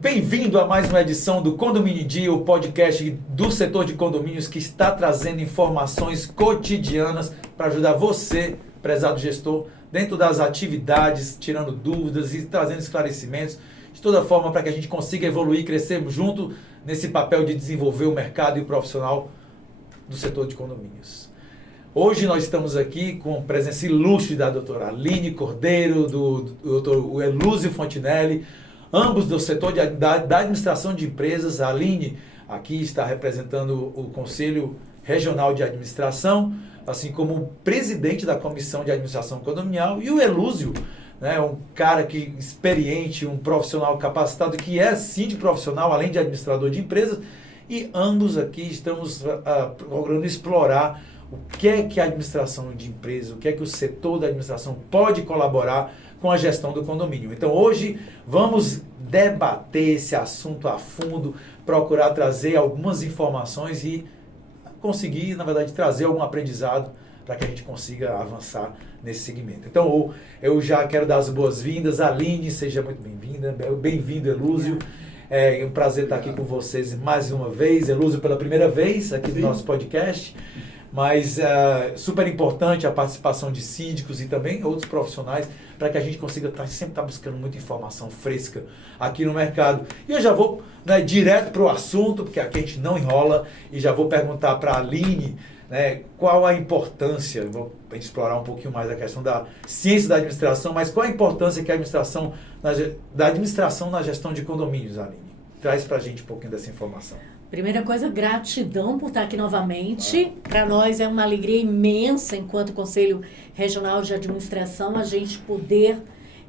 Bem-vindo a mais uma edição do Condomínio Dia, o podcast do setor de condomínios que está trazendo informações cotidianas para ajudar você, prezado gestor, dentro das atividades, tirando dúvidas e trazendo esclarecimentos, de toda forma para que a gente consiga evoluir e crescer junto nesse papel de desenvolver o mercado e o profissional do setor de condomínios. Hoje nós estamos aqui com a presença ilustre da doutora Aline Cordeiro, do doutor Elúzio Fontinelli, ambos do setor da administração de empresas. A Aline aqui está representando o Conselho Regional de Administração, assim como o presidente da Comissão de Administração Condominial, e o Elúzio, né, um cara experiente, um profissional capacitado, que é síndico profissional, além de administrador de empresas, e ambos aqui estamos procurando explorar o que é que a administração de empresas, o que é que o setor da administração pode colaborar com a gestão do condomínio. Então hoje vamos debater esse assunto a fundo, procurar trazer algumas informações e conseguir, na verdade, trazer algum aprendizado para que a gente consiga avançar nesse segmento. Então eu já quero dar as boas-vindas. Aline, seja muito bem-vinda. Bem-vindo, Elúzio. É um prazer estar aqui com vocês mais uma vez. Elúzio pela primeira vez aqui no nosso podcast. Mas super importante a participação de síndicos e também outros profissionais para que a gente consiga sempre estar buscando muita informação fresca aqui no mercado. E eu já vou direto para o assunto, porque aqui a gente não enrola, e já vou perguntar para a Aline, qual a importância, vou explorar um pouquinho mais a questão da ciência da administração, mas qual a importância que a administração da administração na gestão de condomínios, Aline? Traz para a gente um pouquinho dessa informação. Primeira coisa, gratidão por estar aqui novamente. Para nós é uma alegria imensa, enquanto Conselho Regional de Administração, a gente poder,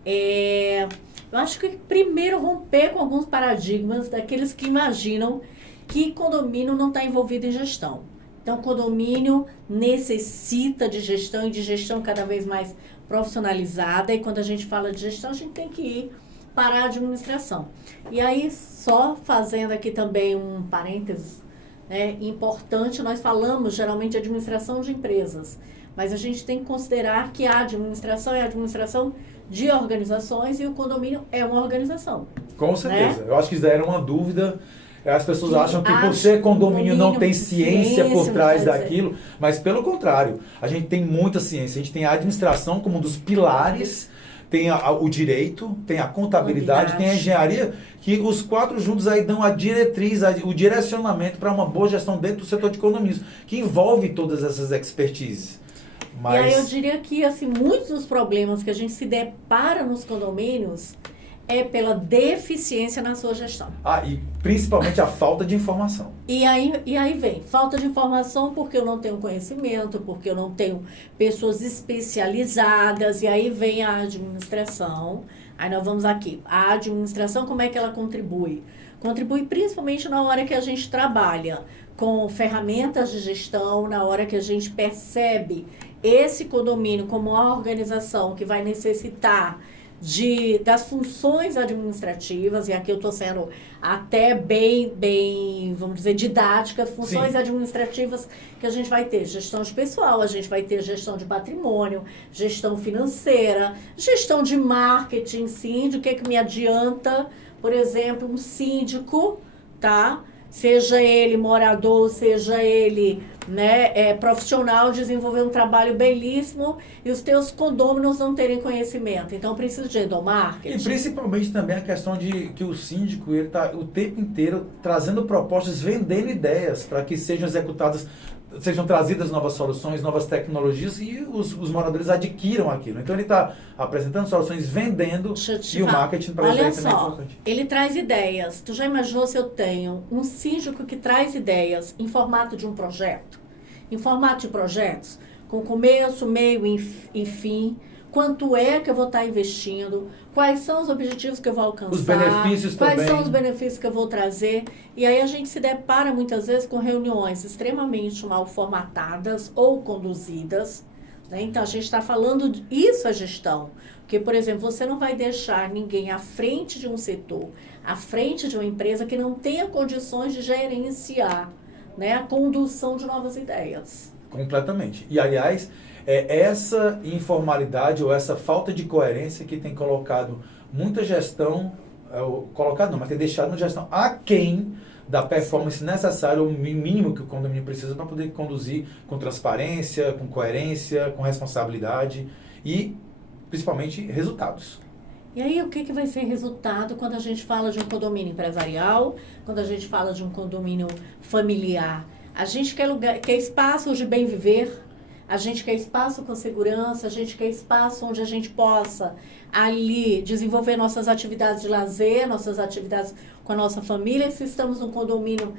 eu acho que primeiro romper com alguns paradigmas daqueles que imaginam que condomínio não está envolvido em gestão. Então, condomínio necessita de gestão e de gestão cada vez mais profissionalizada. E quando a gente fala de gestão, a gente tem que ir para a administração. E aí, só fazendo aqui também um parênteses, importante, nós falamos geralmente de administração de empresas, mas a gente tem que considerar que a administração é a administração de organizações e o condomínio é uma organização. Com certeza. Eu acho que isso daí era uma dúvida. As pessoas acham que por ser condomínio não tem ciência por trás daquilo, mas pelo contrário, a gente tem muita ciência. A gente tem a administração como um dos pilares, tem o direito, tem a contabilidade, tem a engenharia, que os quatro juntos aí dão a diretriz, o direcionamento para uma boa gestão dentro do setor de condomínios, que envolve todas essas expertises. E aí eu diria que assim, muitos dos problemas que a gente se depara nos condomínios é pela deficiência na sua gestão. E principalmente a falta de informação. E aí vem, falta de informação porque eu não tenho conhecimento, porque eu não tenho pessoas especializadas, e aí vem a administração. Aí nós vamos aqui, a administração, como é que ela contribui? Contribui principalmente na hora que a gente trabalha com ferramentas de gestão, na hora que a gente percebe esse condomínio como uma organização que vai necessitar das funções administrativas, e aqui eu estou sendo até bem, vamos dizer, didática, funções administrativas que a gente vai ter gestão de pessoal, a gente vai ter gestão de patrimônio, gestão financeira, gestão de marketing, síndico, o que é que me adianta, por exemplo, um síndico, tá? Seja ele morador, seja ele profissional, desenvolver um trabalho belíssimo e os teus condôminos não terem conhecimento. Então, precisa de endomarketing. E principalmente também a questão de que o síndico está o tempo inteiro trazendo propostas, vendendo ideias para que sejam executadas, sejam trazidas novas soluções, novas tecnologias e os moradores adquiram aquilo. Então, ele está apresentando soluções, vendendo, e o marketing para ele também é importante. Ele traz ideias. Tu já imaginou se eu tenho um síndico que traz ideias em formato de um projeto? Em formato de projetos, com começo, meio e fim, quanto é que eu vou estar investindo, quais são os objetivos que eu vou alcançar, os benefícios quais também. São os benefícios que eu vou trazer. E aí a gente se depara muitas vezes com reuniões extremamente mal formatadas ou conduzidas. Então a gente está falando, isso é gestão. Porque, por exemplo, você não vai deixar ninguém à frente de um setor, à frente de uma empresa que não tenha condições de gerenciar a condução de novas ideias. Completamente. E, aliás, é essa informalidade ou essa falta de coerência que tem colocado muita gestão colocado não, mas ter deixado uma gestão aquém da performance necessária, o mínimo que o condomínio precisa para poder conduzir com transparência, com coerência, com responsabilidade e, principalmente, resultados. E aí, o que vai ser resultado quando a gente fala de um condomínio empresarial, quando a gente fala de um condomínio familiar? A gente quer espaços de bem viver, a gente quer espaço com segurança, a gente quer espaço onde a gente possa ali desenvolver nossas atividades de lazer, nossas atividades com a nossa família. Se estamos num condomínio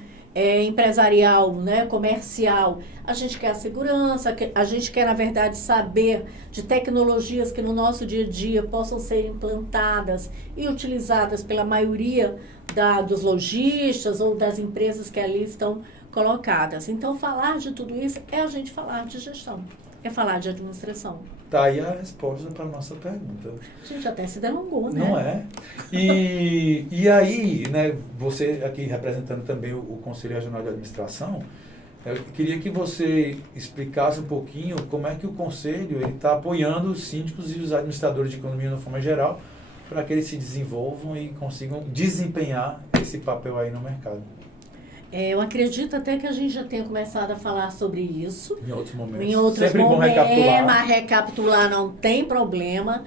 empresarial, né, comercial, a gente quer a segurança, a gente quer, na verdade, saber de tecnologias que no nosso dia a dia possam ser implantadas e utilizadas pela maioria dos lojistas ou das empresas que ali estão colocadas. Então, falar de tudo isso é a gente falar de gestão, é falar de administração. Tá aí a resposta para a nossa pergunta. A gente até se delongou, né? Não é? E aí, né, você aqui representando também o Conselho Regional de Administração, eu queria que você explicasse um pouquinho como é que o Conselho está apoiando os síndicos e os administradores de economia de uma forma geral para que eles se desenvolvam e consigam desempenhar esse papel aí no mercado. Eu acredito até que a gente já tenha começado a falar sobre isso. Em outros momentos. Em outros Sempre momentos, bom recapitular. mas recapitular não tem problema.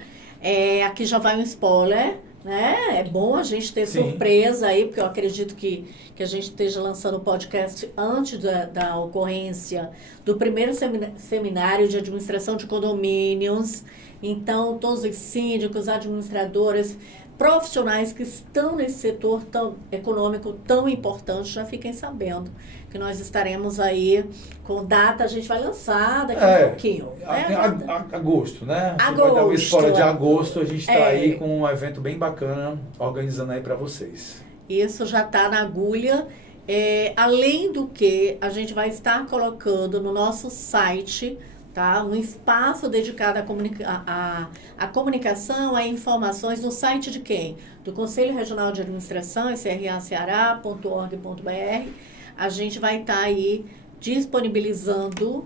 Aqui já vai um spoiler, né? É bom a gente ter surpresa aí, porque eu acredito que a gente esteja lançando o podcast antes da ocorrência do primeiro seminário de administração de condomínios. Então, todos os síndicos, administradores, profissionais que estão nesse setor econômico tão importante, já fiquem sabendo que nós estaremos aí com data, a gente vai lançar daqui a pouquinho. Agosto, né? Agosto. Você vai dar uma spoiler de agosto, a gente está aí com um evento bem bacana, organizando aí para vocês. Isso já está na agulha. Além do que, a gente vai estar colocando no nosso site, tá? Um espaço dedicado à comunicação, a informações no site de quem? Do Conselho Regional de Administração, crceara.org.br. A gente vai estar aí disponibilizando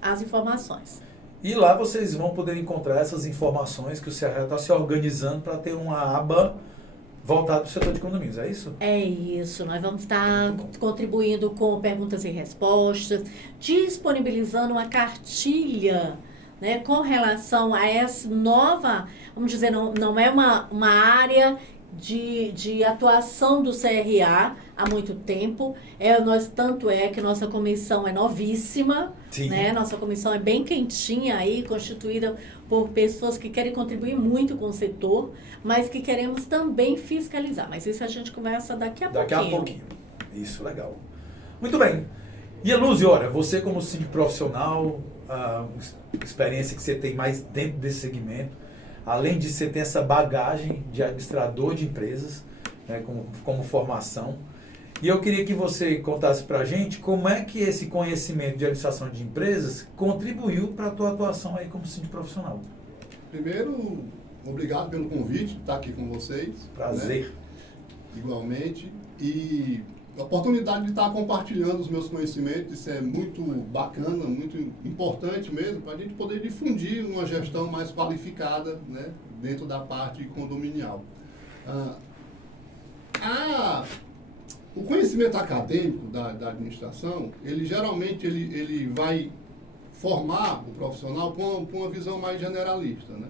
as informações. E lá vocês vão poder encontrar essas informações que o CRA está se organizando para ter uma aba voltada para o setor de condomínios, é isso? É isso, nós vamos estar contribuindo com perguntas e respostas, disponibilizando uma cartilha, né, com relação a essa nova, vamos dizer, não é uma área de atuação do CRA há muito tempo. Tanto é que nossa comissão é novíssima, né? Nossa comissão é bem quentinha aí, constituída por pessoas que querem contribuir muito com o setor, mas que queremos também fiscalizar. Mas isso a gente conversa daqui a pouquinho. Daqui a pouquinho. Isso, legal. Muito bem. E Elúzio, olha, você como síndico profissional, a experiência que você tem mais dentro desse segmento, além de você ter essa bagagem de administrador de empresas, né, como formação, e eu queria que você contasse para a gente como é que esse conhecimento de administração de empresas contribuiu para a tua atuação aí como síndico profissional. Primeiro, obrigado pelo convite, estar aqui com vocês. Prazer. Né? Igualmente. E a oportunidade de estar compartilhando os meus conhecimentos, isso é muito bacana, muito importante mesmo, para a gente poder difundir uma gestão mais qualificada, né, dentro da parte condominial. O conhecimento acadêmico da administração, ele geralmente ele vai formar o profissional com uma visão mais generalista, né?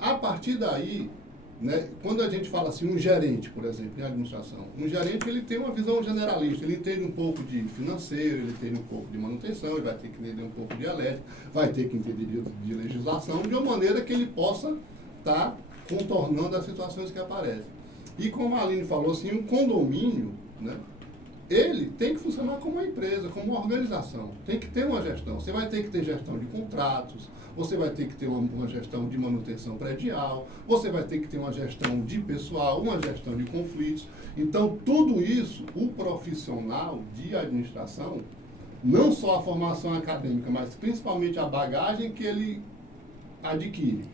A partir daí, né, quando a gente fala assim, um gerente, por exemplo, em administração, um gerente ele tem uma visão generalista, ele entende um pouco de financeiro, ele entende um pouco de manutenção, ele vai ter que entender um pouco de elétrica, vai ter que entender de legislação, de uma maneira que ele possa estar contornando as situações que aparecem. E como a Aline falou, assim, um condomínio, né, ele tem que funcionar como uma empresa, como uma organização. Tem que ter uma gestão. Você vai ter que ter gestão de contratos, você vai ter que ter uma gestão de manutenção predial, você vai ter que ter uma gestão de pessoal, uma gestão de conflitos. Então, tudo isso, o profissional de administração, não só a formação acadêmica, mas principalmente a bagagem que ele adquire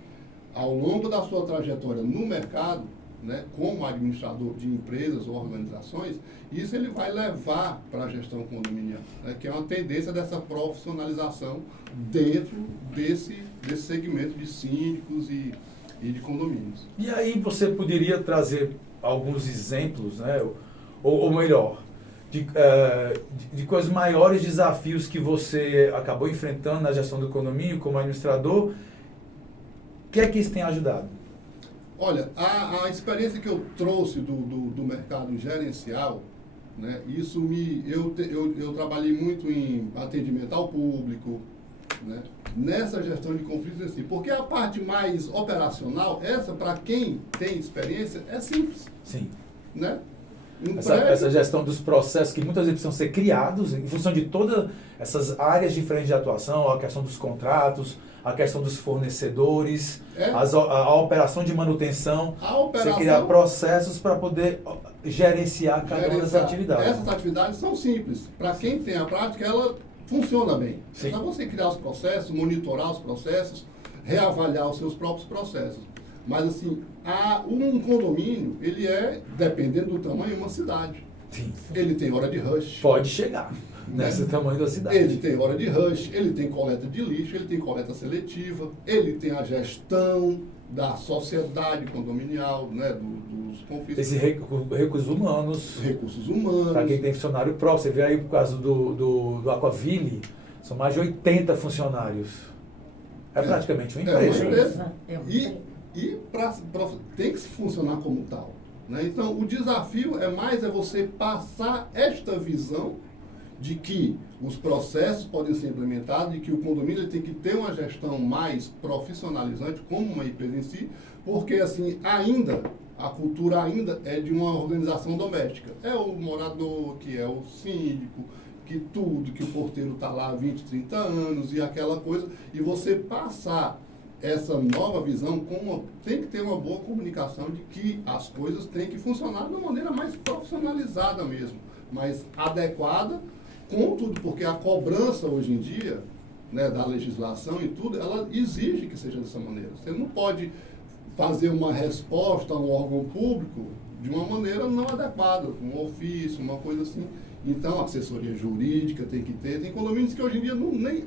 ao longo da sua trajetória no mercado, né, como administrador de empresas ou organizações, isso ele vai levar para a gestão condominial, né, que é uma tendência dessa profissionalização dentro desse segmento de síndicos e de condomínios. E aí você poderia trazer alguns exemplos, né? Ou melhor, de coisas maiores, desafios que você acabou enfrentando na gestão do condomínio como administrador, o que é que isso tem ajudado? Olha, a experiência que eu trouxe do mercado gerencial, né, eu trabalhei muito em atendimento ao público, né, nessa gestão de conflitos assim, porque a parte mais operacional, essa para quem tem experiência, é simples. Sim. Né? Essa gestão dos processos que muitas vezes precisam ser criados em função de todas essas áreas diferentes de atuação, a questão dos contratos, a questão dos fornecedores, a operação de manutenção, você criar processos para poder gerenciar cada uma das atividades. Essas atividades são simples. Para quem tem a prática, ela funciona bem. Sim. É só você criar os processos, monitorar os processos, reavaliar os seus próprios processos. Mas assim, um condomínio, ele dependendo do tamanho, uma cidade. Sim. Ele tem hora de rush. Pode chegar nesse tamanho da cidade. Ele tem hora de rush, ele tem coleta de lixo, ele tem coleta seletiva, ele tem a gestão da sociedade condominial, né, dos conflitos. Esse recursos humanos. Recursos humanos. Para quem tem funcionário próprio, você vê aí por causa do Aquaville, são mais de 80 funcionários. É praticamente uma empresa. Tem que funcionar como tal. Né? Então, o desafio é você passar esta visão de que os processos podem ser implementados, de que o condomínio tem que ter uma gestão mais profissionalizante, como uma empresa em si, porque assim, a cultura ainda é de uma organização doméstica. É o morador, que é o síndico, que o porteiro está lá há 20, 30 anos e aquela coisa, e você passar essa nova visão, tem que ter uma boa comunicação de que as coisas têm que funcionar de uma maneira mais profissionalizada mesmo, mais adequada, contudo, porque a cobrança hoje em dia, né, da legislação e tudo, ela exige que seja dessa maneira. Você não pode fazer uma resposta a um órgão público de uma maneira não adequada, um ofício, uma coisa assim. Então, assessoria jurídica tem que ter. Tem condomínios que hoje em dia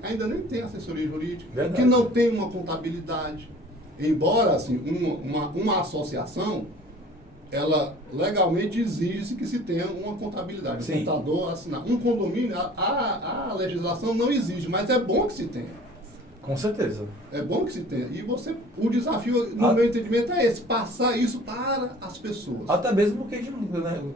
ainda nem tem assessoria jurídica, Verdade. Que não tem uma contabilidade. Embora, assim, uma associação, ela legalmente exige que se tenha uma contabilidade. Sim. O contador assinar. Um condomínio, a legislação não exige, mas é bom que se tenha. Com certeza. É bom que se tenha. E o desafio, no meu entendimento, é esse, passar isso para as pessoas. Até mesmo porque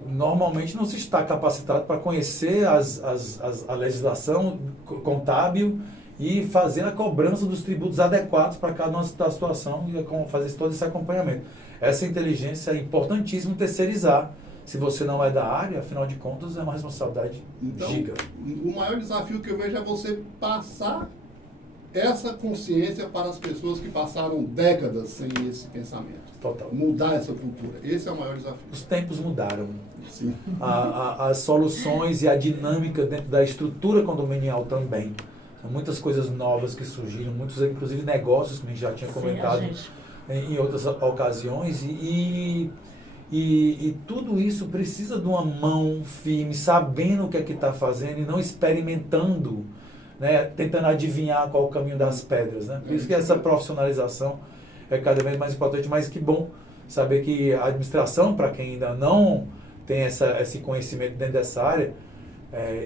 normalmente não se está capacitado para conhecer a legislação contábil e fazer a cobrança dos tributos adequados para cada uma da situação e fazer todo esse acompanhamento. Essa inteligência é importantíssimo terceirizar. Se você não é da área, afinal de contas, é uma responsabilidade giga. O maior desafio que eu vejo é você passar essa consciência para as pessoas que passaram décadas sem esse pensamento. Total. Mudar essa cultura. Esse é o maior desafio. Os tempos mudaram. Sim. As soluções e a dinâmica dentro da estrutura condominial também. São muitas coisas novas que surgiram, muitos, inclusive, negócios, que a gente já tinha comentado em outras ocasiões. E tudo isso precisa de uma mão firme, sabendo o que é que está fazendo e não experimentando, né, tentando adivinhar qual o caminho das pedras, né? Por isso que essa profissionalização é cada vez mais importante, mas que bom saber que a administração, para quem ainda não tem esse conhecimento dentro dessa área,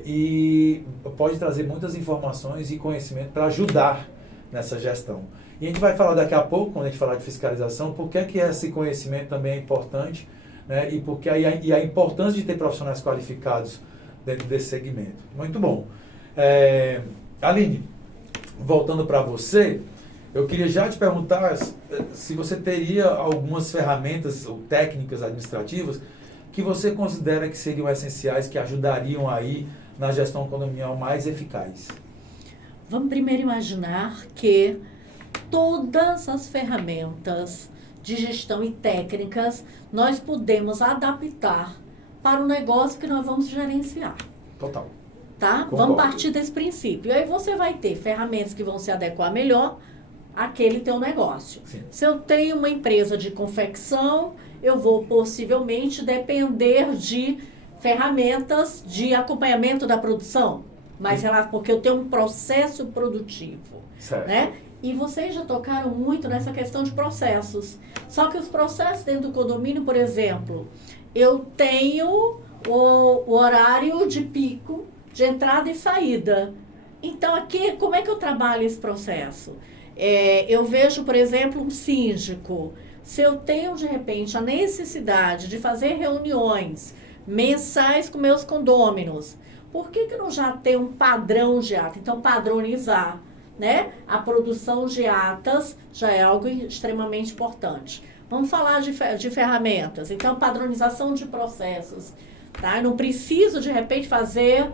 e pode trazer muitas informações e conhecimento para ajudar nessa gestão. E a gente vai falar daqui a pouco, quando a gente falar de fiscalização, por que esse conhecimento também é importante, né, e a importância de ter profissionais qualificados dentro desse segmento. Muito bom. Aline, voltando para você, eu queria já te perguntar se você teria algumas ferramentas ou técnicas administrativas que você considera que seriam essenciais, que ajudariam aí na gestão condominial mais eficaz. Vamos primeiro imaginar que todas as ferramentas de gestão e técnicas nós podemos adaptar para o negócio que nós vamos gerenciar. Total. Tá? Concordo. Vamos partir desse princípio. E aí você vai ter ferramentas que vão se adequar melhor àquele teu negócio. Sim. Se eu tenho uma empresa de confecção, eu vou possivelmente depender de ferramentas de acompanhamento da produção, mas porque eu tenho um processo produtivo. Certo. Né? E vocês já tocaram muito nessa questão de processos. Só que os processos dentro do condomínio, por exemplo, eu tenho o horário de pico de entrada e saída. Então, aqui, como é que eu trabalho esse processo? Eu vejo, por exemplo, um síndico. Se eu tenho, de repente, a necessidade de fazer reuniões mensais com meus condôminos, por que não já ter um padrão de ata? Então, padronizar, né? A produção de atas já é algo extremamente importante. Vamos falar de ferramentas. Então, padronização de processos. Tá? Eu não preciso, de repente, fazer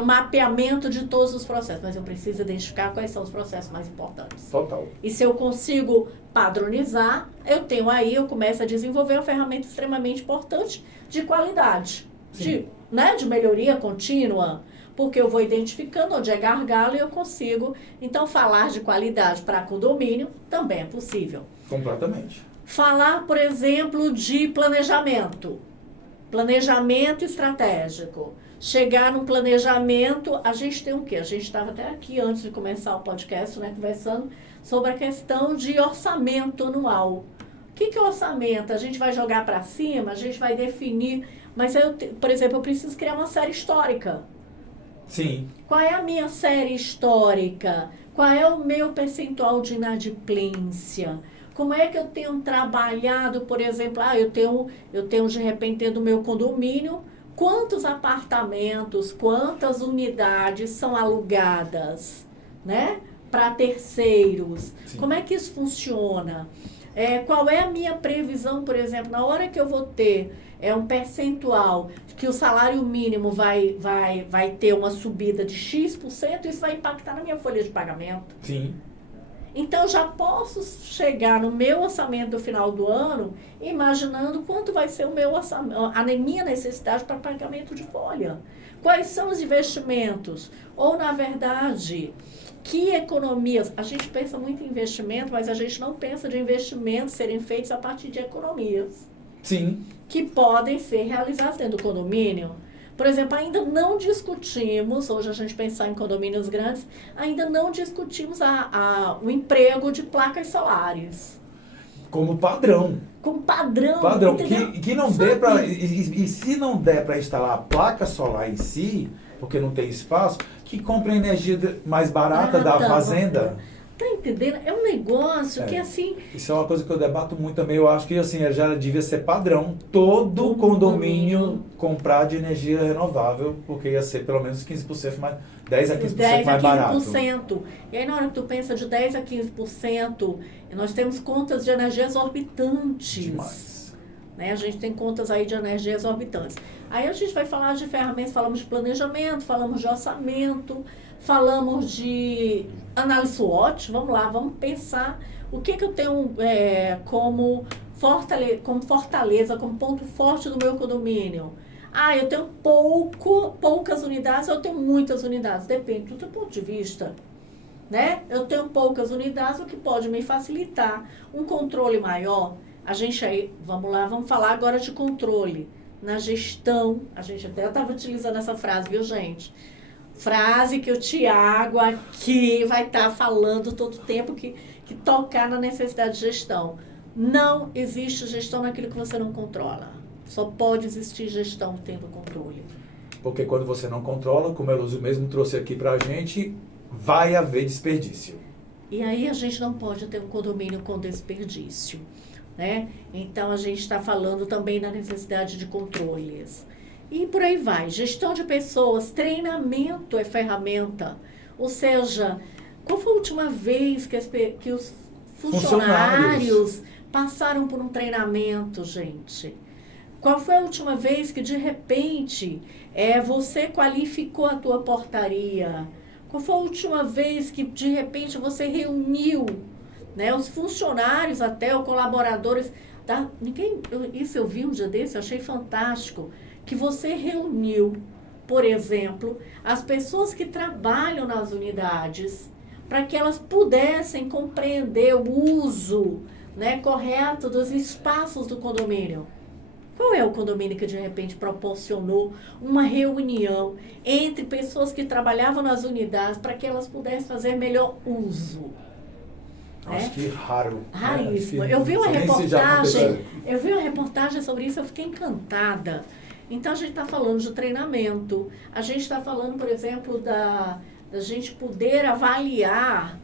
um mapeamento de todos os processos, mas eu preciso identificar quais são os processos mais importantes. Total. E se eu consigo padronizar, eu começo a desenvolver uma ferramenta extremamente importante de qualidade, de melhoria contínua, porque eu vou identificando onde é gargalo e eu consigo, então, falar de qualidade para condomínio também é possível. Completamente. Falar, por exemplo, de planejamento estratégico. Chegar no planejamento, a gente tem o quê? A gente estava até aqui antes de começar o podcast, né, conversando sobre a questão de orçamento anual. O que é orçamento? A gente vai jogar para cima, a gente vai definir, mas por exemplo, eu preciso criar uma série histórica. Sim. Qual é a minha série histórica? Qual é o meu percentual de inadimplência? Como é que eu tenho trabalhado, por exemplo, eu tenho de repente dentro do meu condomínio, quantos apartamentos, quantas unidades são alugadas, né, para terceiros? Sim. Como é que isso funciona? Qual é a minha previsão, por exemplo, na hora que eu vou ter um percentual que o salário mínimo vai ter uma subida de X%, isso vai impactar na minha folha de pagamento. Sim. Então, já posso chegar no meu orçamento do final do ano imaginando quanto vai ser o meu orçamento, a minha necessidade para pagamento de folha. Quais são os investimentos? Ou, na verdade, que economias? A gente pensa muito em investimento, mas a gente não pensa de investimentos serem feitos a partir de economias. Sim. Que podem ser realizadas dentro do condomínio. Por exemplo, ainda não discutimos, hoje a gente pensar em condomínios grandes, ainda não discutimos o emprego de placas solares. Como padrão. Como padrão. Padrão. Que não dê para. E se não der para instalar a placa solar em si, porque não tem espaço, que compre a energia mais barata da fazenda. Tá entendendo? É um negócio que assim... Isso é uma coisa que eu debato muito também. Eu acho que assim, já devia ser padrão todo condomínio comprar de energia renovável, porque ia ser pelo menos 15% mais, 10 a 15% mais barato. 15%. E aí na hora que tu pensa de 10 a 15%, nós temos contas de energia exorbitantes. Demais. Né? A gente tem contas aí de energia exorbitantes. Aí a gente vai falar de ferramentas, falamos de planejamento, falamos de orçamento, falamos de análise SWOT. Vamos lá, vamos pensar o que eu tenho como fortaleza, como ponto forte do meu condomínio. Eu tenho poucas unidades, eu tenho muitas unidades, depende do teu ponto de vista. Né? Eu tenho poucas unidades, o que pode me facilitar um controle maior. Vamos falar agora de controle. Na gestão, a gente até estava utilizando essa frase, viu, gente? Frase que o Tiago aqui vai estar falando todo o tempo, que tocar na necessidade de gestão. Não existe gestão naquilo que você não controla. Só pode existir gestão tendo controle. Porque quando você não controla, como a Elúcio mesmo trouxe aqui pra gente, vai haver desperdício. E aí a gente não pode ter um condomínio com desperdício. Né? Então, a gente está falando também da necessidade de controles. E por aí vai. Gestão de pessoas, treinamento é ferramenta. Ou seja, qual foi a última vez que os funcionários passaram por um treinamento, gente? Qual foi a última vez que, de repente, você qualificou a tua portaria? Qual foi a última vez que, de repente, você reuniu, né, os funcionários até, os colaboradores? Isso eu vi um dia desse, eu achei fantástico. Que você reuniu, por exemplo, as pessoas que trabalham nas unidades, para que elas pudessem compreender o uso, né, correto dos espaços do condomínio. Qual é o condomínio que de repente proporcionou uma reunião entre pessoas que trabalhavam nas unidades para que elas pudessem fazer melhor uso? Acho que raro. Raríssimo. Né? Eu vi uma reportagem, aconteceu. sobre isso, eu fiquei encantada. Então, a gente está falando de treinamento, a gente está falando, por exemplo, da gente poder avaliar,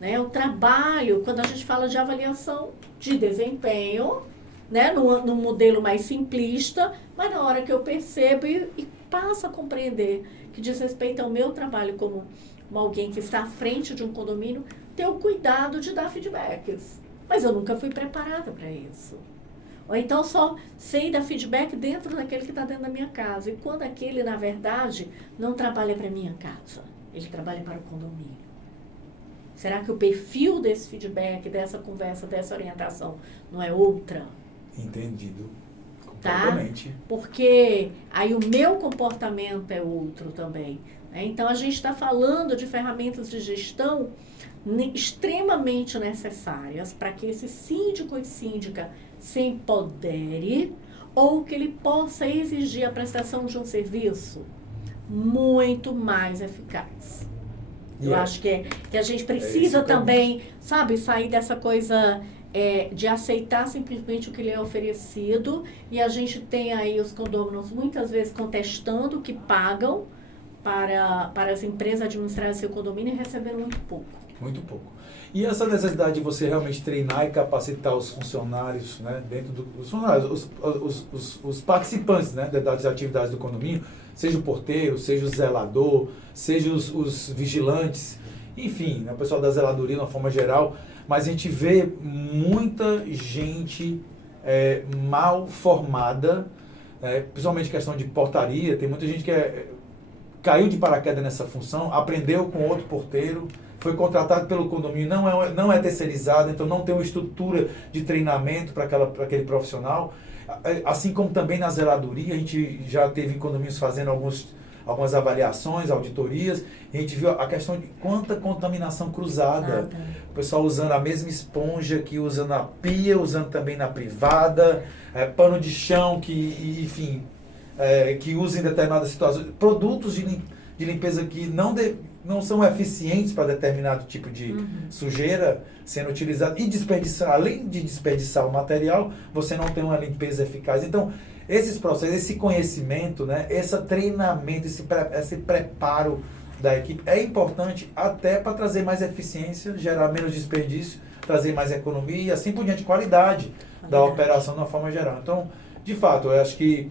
né, o trabalho, quando a gente fala de avaliação de desempenho, né, num modelo mais simplista, mas na hora que eu percebo e passo a compreender que diz respeito ao meu trabalho como alguém que está à frente de um condomínio, ter o cuidado de dar feedbacks. Mas eu nunca fui preparada para isso. Ou então só sei dar feedback dentro daquele que está dentro da minha casa. E quando aquele, na verdade, não trabalha para a minha casa, ele trabalha para o condomínio. Será que o perfil desse feedback, dessa conversa, dessa orientação não é outra? Entendido. Tá? Completamente. Porque aí o meu comportamento é outro também. Né? Então, a gente está falando de ferramentas de gestão extremamente necessárias para que esse síndico e síndica se empodere ou que ele possa exigir a prestação de um serviço muito mais eficaz. Eu acho que a gente precisa também, sabe, sair dessa coisa de aceitar simplesmente o que lhe é oferecido, e a gente tem aí os condôminos muitas vezes contestando o que pagam para as empresas administrarem seu condomínio e recebendo muito pouco. Muito pouco. E essa necessidade de você realmente treinar e capacitar os funcionários, né, dentro dos funcionários, os participantes, né, das atividades do condomínio, seja o porteiro, seja o zelador, seja os vigilantes, enfim, né, o pessoal da zeladoria de uma forma geral, mas a gente vê muita gente mal formada, principalmente questão de portaria, tem muita gente que caiu de paraquedas nessa função, aprendeu com outro porteiro, foi contratado pelo condomínio, não é terceirizado, então não tem uma estrutura de treinamento para aquele profissional. Assim como também na zeladoria, a gente já teve condomínios fazendo algumas avaliações, auditorias, e a gente viu a questão de quanta contaminação cruzada. O pessoal usando a mesma esponja que usa na pia, usando também na privada, pano de chão que usa em determinadas situações, produtos de limpeza que não são eficientes para determinado tipo de sujeira sendo utilizado e além de desperdiçar o material, você não tem uma limpeza eficaz. Então, esses processos, esse conhecimento, né, esse treinamento, esse preparo da equipe é importante até para trazer mais eficiência, gerar menos desperdício, trazer mais economia e assim por diante, qualidade da operação de uma forma geral. Então, de fato, eu acho que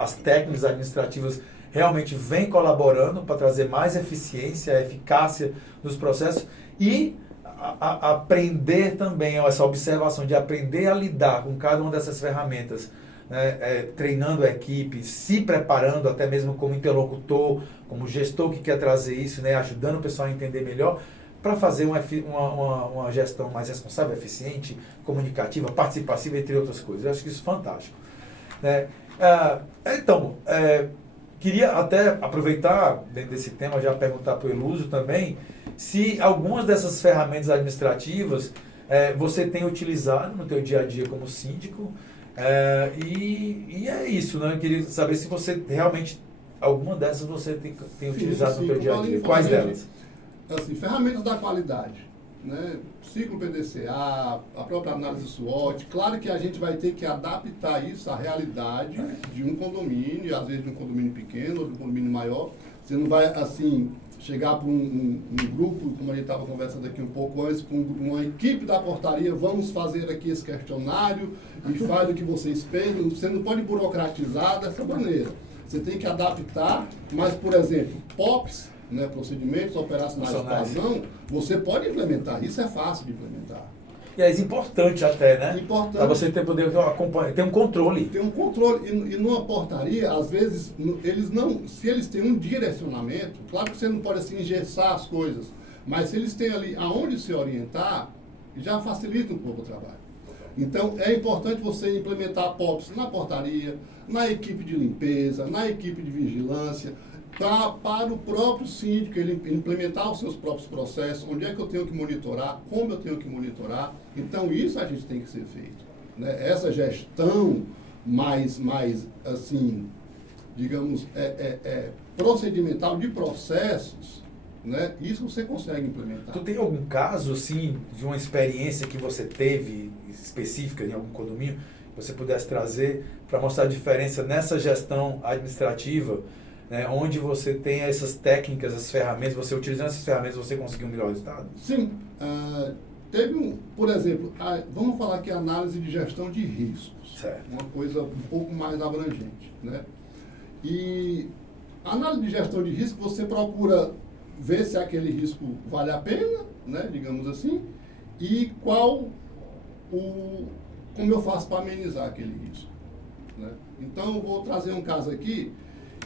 as técnicas administrativas realmente vêm colaborando para trazer mais eficiência, eficácia dos processos e aprender também, essa observação de aprender a lidar com cada uma dessas ferramentas, né, treinando a equipe, se preparando até mesmo como interlocutor, como gestor que quer trazer isso, né, ajudando o pessoal a entender melhor, para fazer uma gestão mais responsável, eficiente, comunicativa, participativa, entre outras coisas. Eu acho que isso é fantástico. Né? Queria até aproveitar, dentro desse tema, já perguntar para o Elúcio também, se algumas dessas ferramentas administrativas você tem utilizado no teu dia a dia como síndico, e é isso, né? Eu queria saber se você realmente, alguma dessas você tem utilizado no teu dia a dia. Quais delas? Assim, ferramentas da qualidade, né? Ciclo PDCA, a própria análise SWOT. Claro que a gente vai ter que adaptar isso à realidade de um condomínio, às vezes de um condomínio pequeno ou de um condomínio maior. Você não vai, assim, chegar para um grupo, como a gente estava conversando aqui um pouco antes, com uma equipe da portaria, vamos fazer aqui esse questionário e faz o que vocês pensam. Você não pode burocratizar dessa maneira. Você tem que adaptar, mas, por exemplo, POPs, né, procedimentos operacionais de padrão, você pode implementar, isso é fácil de implementar. E é importante até, né? Importante. Para você poder acompanhar, ter um controle. Tem um controle, e numa portaria, às vezes, se eles têm um direcionamento, claro que você não pode assim engessar as coisas, mas se eles têm ali aonde se orientar, já facilita um pouco o trabalho. Então, é importante você implementar POPs na portaria, na equipe de limpeza, na equipe de vigilância, para o próprio síndico, ele implementar os seus próprios processos, onde é que eu tenho que monitorar, como eu tenho que monitorar. Então, isso a gente tem que ser feito. Né? Essa gestão mais assim, digamos, procedimental de processos, né? Isso você consegue implementar. Tu tem algum caso, assim, de uma experiência que você teve específica em algum condomínio, que você pudesse trazer para mostrar a diferença nessa gestão administrativa, né, onde você tem essas técnicas, essas ferramentas, você utilizando essas ferramentas, você conseguiu um melhor resultado? Sim. Teve por exemplo, vamos falar aqui análise de gestão de riscos. Certo. Uma coisa um pouco mais abrangente, né? E a análise de gestão de risco, você procura ver se aquele risco vale a pena, né, digamos assim, e como eu faço para amenizar aquele risco, né? Então, eu vou trazer um caso aqui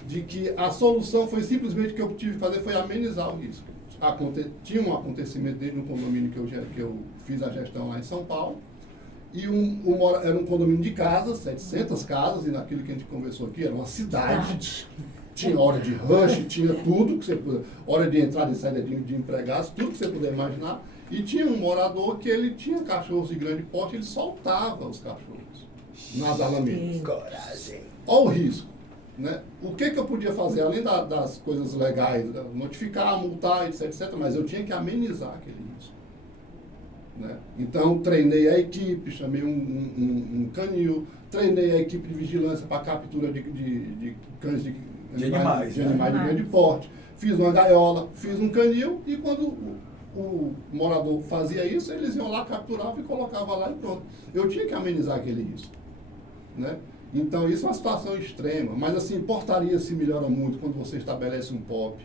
de que a solução foi simplesmente, o que eu tive que fazer foi amenizar o risco. Tinha um acontecimento dentro de um condomínio que eu fiz a gestão lá em São Paulo, e era um condomínio de casas, 700 casas, e naquilo que a gente conversou aqui, era uma cidade. Tinha hora de rush, tinha tudo que você puder, hora de entrada e saída de empregados, tudo que você puder imaginar. E tinha um morador que ele tinha cachorros de grande porte, ele soltava os cachorros nas alamedas. Coragem. Olha o risco, né? O que eu podia fazer, além das coisas legais, notificar, multar, etc, mas eu tinha que amenizar aquele risco, né? Então, treinei a equipe, chamei um canil, treinei a equipe de vigilância para captura de cães de animais de grande porte, fiz uma gaiola, fiz um canil, e quando o morador fazia isso, eles iam lá, capturavam e colocavam lá e pronto. Eu tinha que amenizar aquele risco, né? Então, isso é uma situação extrema, mas assim, portaria se melhora muito quando você estabelece um POP,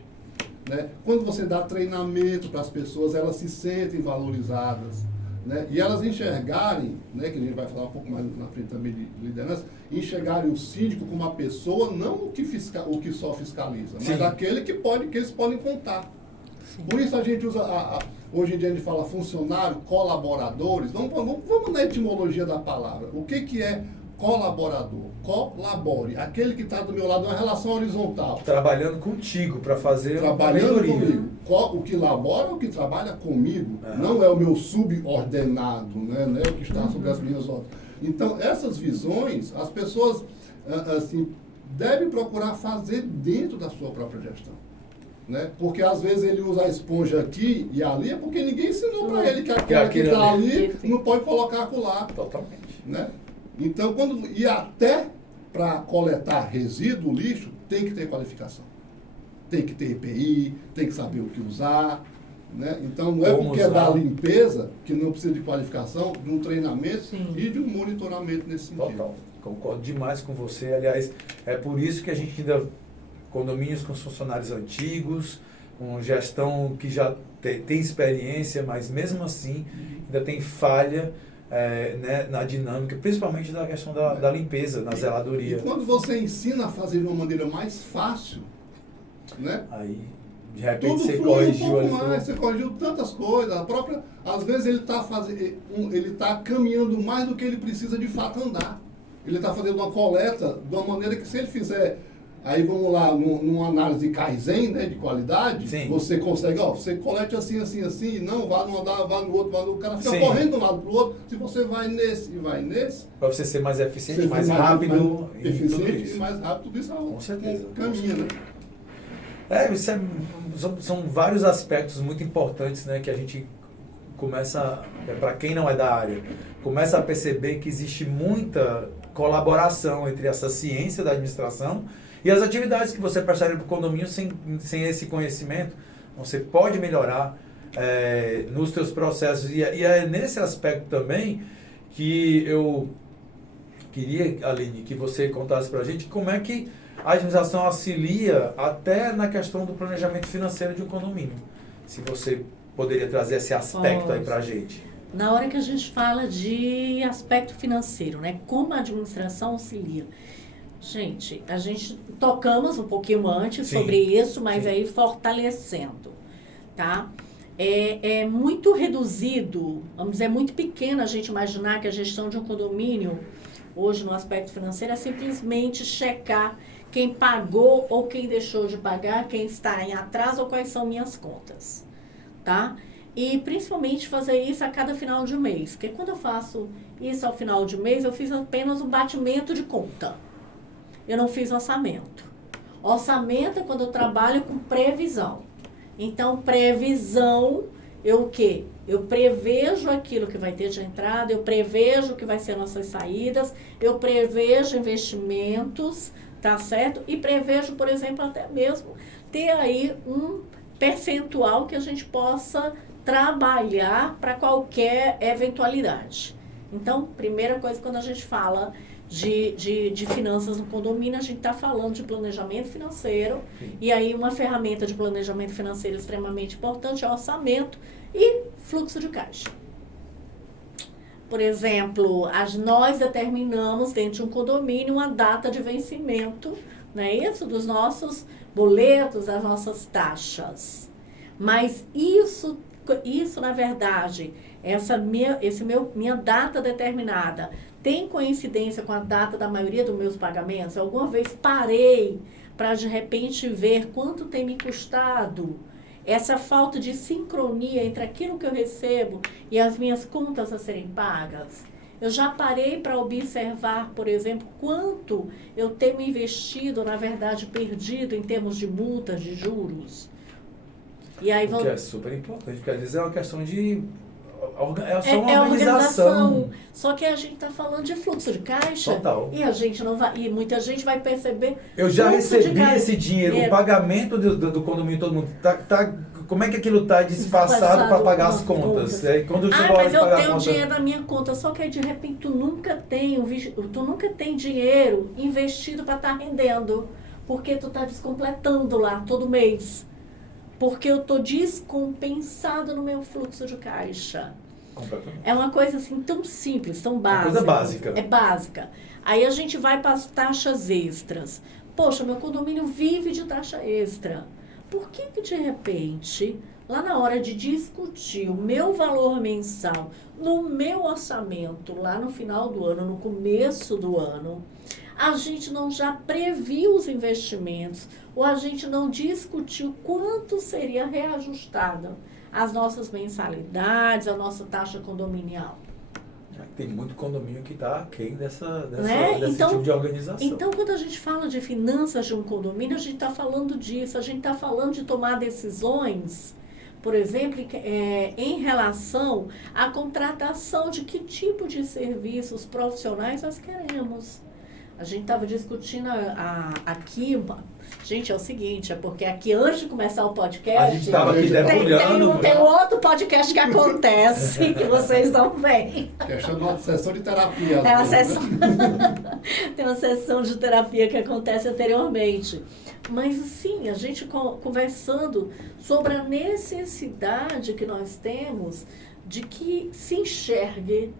né? Quando você dá treinamento para as pessoas, elas se sentem valorizadas, né? E elas enxergarem, né, que a gente vai falar um pouco mais na frente também de liderança, enxergarem o síndico como uma pessoa, não o que só fiscaliza, Sim. mas aquele que eles podem contar. Sim. Por isso a gente usa, hoje em dia a gente fala funcionário, colaboradores. Vamos na etimologia da palavra. O que é colaborador? Colabore. Aquele que está do meu lado, uma relação horizontal. Trabalhando contigo para fazer Trabalhando comigo. O que labora é o que trabalha comigo. Não é o meu subordinado, né? Não é o que está sobre as minhas ordens. Então, essas visões, as pessoas assim, devem procurar fazer dentro da sua própria gestão, né? Porque às vezes ele usa a esponja aqui e ali, é porque ninguém ensinou para ele que aquele que está ali não pode colocar acolá. Totalmente. Né? Então, e até para coletar resíduo, lixo, tem que ter qualificação. Tem que ter EPI, tem que saber o que usar, né? Então, não é porque é da limpeza que não precisa de qualificação, de um treinamento. Sim. E de um monitoramento nesse sentido. Total. Concordo demais com você. Aliás, é por isso que a gente ainda... Condomínios com funcionários antigos, com gestão que já tem experiência, mas mesmo assim ainda tem falha, né, na dinâmica, principalmente da questão da limpeza, na zeladoria. E quando você ensina a fazer de uma maneira mais fácil, né? Aí, de repente, tudo você flui corrigiu um pouco mais, você corrigiu tantas coisas. Às vezes ele está caminhando mais do que ele precisa de fato andar. Ele está fazendo uma coleta de uma maneira que, se ele fizer... Aí vamos lá, numa análise de Kaizen, né, de qualidade, sim, você consegue, você colete assim, assim, assim, não, vá no andar, vá no outro, o cara fica, sim, correndo de um lado para o outro. Se você vai nesse e vai nesse... Para você ser mais eficiente, mais rápido. Mais eficiente e mais rápido, tudo isso com certeza, caminha, né? São vários aspectos muito importantes, né, que a gente começa, para quem não é da área, começa a perceber que existe muita colaboração entre essa ciência da administração e as atividades que você prestaria para o condomínio. Sem esse conhecimento, você pode melhorar nos seus processos. E é nesse aspecto também que eu queria, Aline, que você contasse para a gente como é que a administração auxilia até na questão do planejamento financeiro de um condomínio. Se você poderia trazer esse aspecto aí para a gente. Na hora que a gente fala de aspecto financeiro, né? Como a administração auxilia. Gente, a gente tocamos um pouquinho antes, sim, sobre isso, mas sim, aí fortalecendo, tá? É muito reduzido, vamos dizer, muito pequeno a gente imaginar que a gestão de um condomínio, hoje no aspecto financeiro, é simplesmente checar quem pagou ou quem deixou de pagar, quem está em atraso ou quais são minhas contas, tá? E principalmente fazer isso a cada final de mês, porque quando eu faço isso ao final de mês, eu fiz apenas um batimento de conta. Eu não fiz orçamento. Orçamento é quando eu trabalho com previsão. Então, previsão, eu o quê? Eu prevejo aquilo que vai ter de entrada, eu prevejo o que vai ser nossas saídas, eu prevejo investimentos, tá certo? E prevejo, por exemplo, até mesmo ter aí um percentual que a gente possa trabalhar para qualquer eventualidade. Então, primeira coisa, quando a gente fala de finanças no condomínio, a gente está falando de planejamento financeiro. Sim. E aí uma ferramenta de planejamento financeiro extremamente importante é o orçamento e fluxo de caixa. Por exemplo, nós determinamos dentro de um condomínio uma data de vencimento, não é isso? Dos nossos boletos, das nossas taxas. Mas isso na verdade, minha data determinada tem coincidência com a data da maioria dos meus pagamentos? Alguma vez parei para de repente ver quanto tem me custado essa falta de sincronia entre aquilo que eu recebo e as minhas contas a serem pagas? Eu já parei para observar, por exemplo, quanto eu tenho investido, na verdade, perdido em termos de multas, de juros. E aí O que é super importante, porque às vezes é uma questão de... É só uma organização. Só que a gente está falando de fluxo de caixa. Total. E a gente não vai. E muita gente vai perceber. Eu já recebi esse dinheiro, o pagamento do condomínio, todo mundo. Como é que aquilo está despassado para pagar as contas? Quando mas eu tenho dinheiro na minha conta, só que aí de repente tu nunca tem dinheiro investido para estar rendendo. Porque tu está descompletando lá todo mês. Porque eu estou descompensado no meu fluxo de caixa. É uma coisa assim tão simples, tão básica. Uma coisa básica. É básica. Aí a gente vai para as taxas extras. Poxa, meu condomínio vive de taxa extra. Por que de repente, lá na hora de discutir o meu valor mensal, no meu orçamento, lá no final do ano, no começo do ano, a gente não já previu os investimentos, ou a gente não discutiu quanto seria reajustada as nossas mensalidades, a nossa taxa condominial? Tem muito condomínio que está aquém desse Então, tipo de organização. Então, quando a gente fala de finanças de um condomínio, a gente está falando disso, a gente está falando de tomar decisões, por exemplo, em relação à contratação de que tipo de serviços profissionais nós queremos. A gente estava discutindo aqui, gente, é o seguinte, é porque aqui antes de começar o podcast, a gente estava aqui debulhando. Tem outro podcast que acontece que vocês não veem. Que é chamada sessão de terapia. Tem uma sessão de terapia que acontece anteriormente. Mas sim, a gente conversando sobre a necessidade que nós temos de que se enxergue.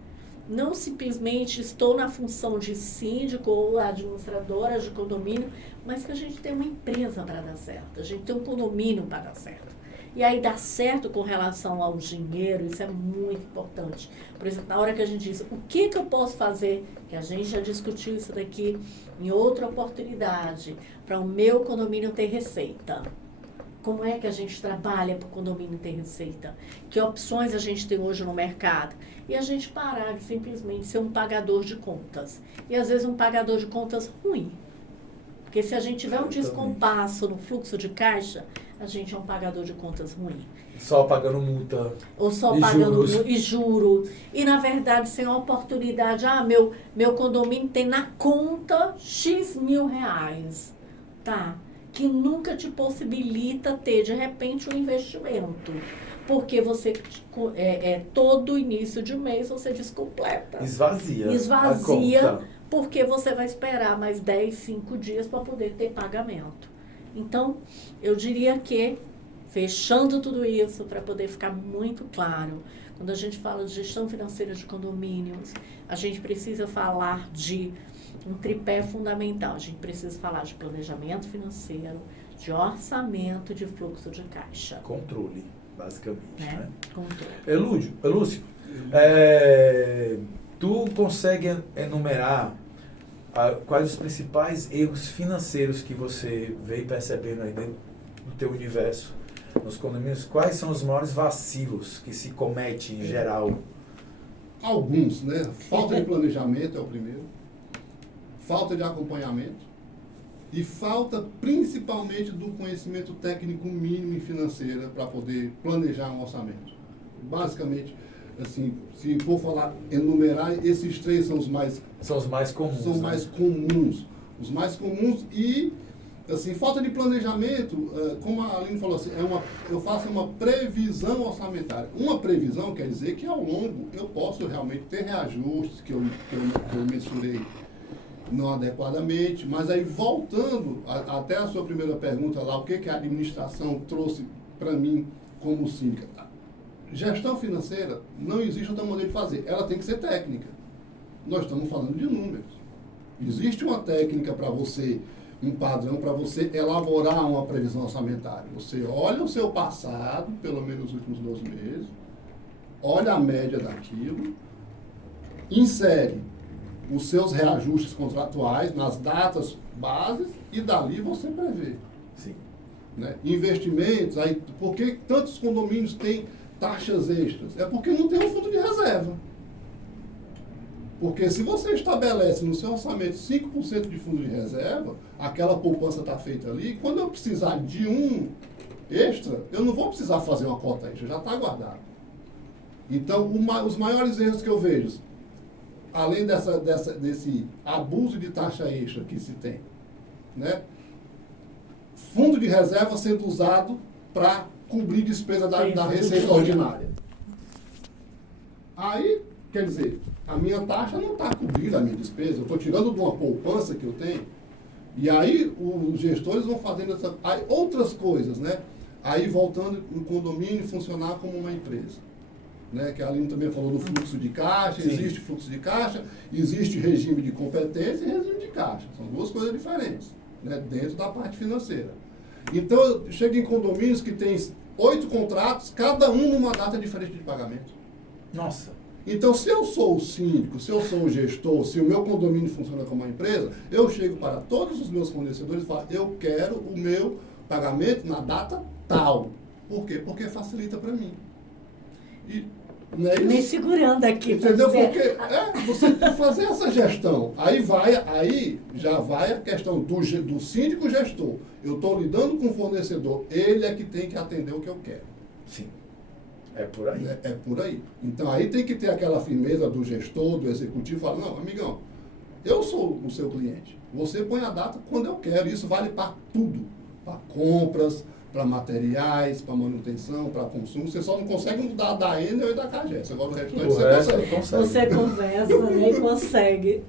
Não simplesmente estou na função de síndico ou administradora de condomínio, mas que a gente tem uma empresa para dar certo, a gente tem um condomínio para dar certo. E aí dá certo com relação ao dinheiro, isso é muito importante. Por exemplo, na hora que a gente diz, o que eu posso fazer, que a gente já discutiu isso daqui em outra oportunidade, para o meu condomínio ter receita. Como é que a gente trabalha para o condomínio ter receita? Que opções a gente tem hoje no mercado? E a gente parar de simplesmente ser um pagador de contas. E às vezes um pagador de contas ruim. Porque se a gente tiver um descompasso no fluxo de caixa, a gente é um pagador de contas ruim. Só pagando multa. Ou só pagando juro. E na verdade, sem a oportunidade, meu condomínio tem na conta X mil reais. Tá? Que nunca te possibilita ter, de repente, um investimento. Porque você, todo início de mês, você descompleta. Esvazia. Porque você vai esperar mais 10, 5 dias para poder ter pagamento. Então, eu diria que, fechando tudo isso, para poder ficar muito claro, quando a gente fala de gestão financeira de condomínios, a gente precisa falar de um tripé fundamental. A gente precisa falar de planejamento financeiro, de orçamento, de fluxo de caixa. Controle, basicamente. Né? Controle. Lúcio, tu consegue enumerar quais os principais erros financeiros que você veio percebendo aí dentro do teu universo, nos condomínios? Quais são os maiores vacilos que se comete em geral? Alguns, né? Falta de planejamento é o primeiro. Falta de acompanhamento. E falta principalmente do conhecimento técnico mínimo em financeira para poder planejar um orçamento. Basicamente, assim, se for falar, enumerar, esses três são os mais comuns. São né? mais comuns. Os mais comuns e, assim, falta de planejamento, como a Aline falou assim, eu faço uma previsão orçamentária. Uma previsão quer dizer que ao longo eu posso realmente ter reajustes que eu mensurei não adequadamente, mas aí voltando até a sua primeira pergunta lá, o que a administração trouxe para mim como síndica? Gestão financeira, não existe outra maneira de fazer, ela tem que ser técnica. Nós estamos falando de números. Existe uma técnica para você, um padrão para você elaborar uma previsão orçamentária. Você olha o seu passado, pelo menos os últimos 12 meses, olha a média daquilo, insere os seus reajustes contratuais nas datas bases e dali você prevê. Sim. Né? Investimentos, aí, por que tantos condomínios têm taxas extras? É porque não tem um fundo de reserva. Porque se você estabelece no seu orçamento 5% de fundo de reserva, aquela poupança está feita ali, quando eu precisar de um extra, eu não vou precisar fazer uma cota extra, já está guardado. Então, os maiores erros que eu vejo, além desse abuso de taxa extra que se tem, né? Fundo de reserva sendo usado para cobrir despesa da receita ordinária. Aí, quer dizer, a minha taxa não está cobrindo a minha despesa, eu estou tirando de uma poupança que eu tenho, e aí os gestores vão fazendo aí, outras coisas, né? Aí voltando o condomínio funcionar como uma empresa. Né, que a Aline também falou do fluxo de caixa. Sim. Existe fluxo de caixa, existe regime de competência e regime de caixa. São duas coisas diferentes, né, dentro da parte financeira. Então, eu chego em condomínios que tem 8 contratos, cada um numa data diferente de pagamento. Nossa. Então, se eu sou o síndico, se eu sou o gestor, se o meu condomínio funciona como uma empresa, eu chego para todos os meus fornecedores e falo, eu quero o meu pagamento na data tal. Por quê? Porque facilita para mim. E, não é isso? Me segurando aqui. Entendeu? Porque você tem que fazer essa gestão. Aí já vai a questão do síndico gestor. Eu estou lidando com o fornecedor, ele é que tem que atender o que eu quero. Sim. É por aí. É por aí. Então aí tem que ter aquela firmeza do gestor, do executivo, fala, não, amigão, eu sou o seu cliente. Você põe a data quando eu quero. Isso vale para tudo. Para compras, para materiais, para manutenção, para consumo. Você só não consegue mudar da Enel e da Cagés. Agora o restante você consegue. Você conversa, nem consegue.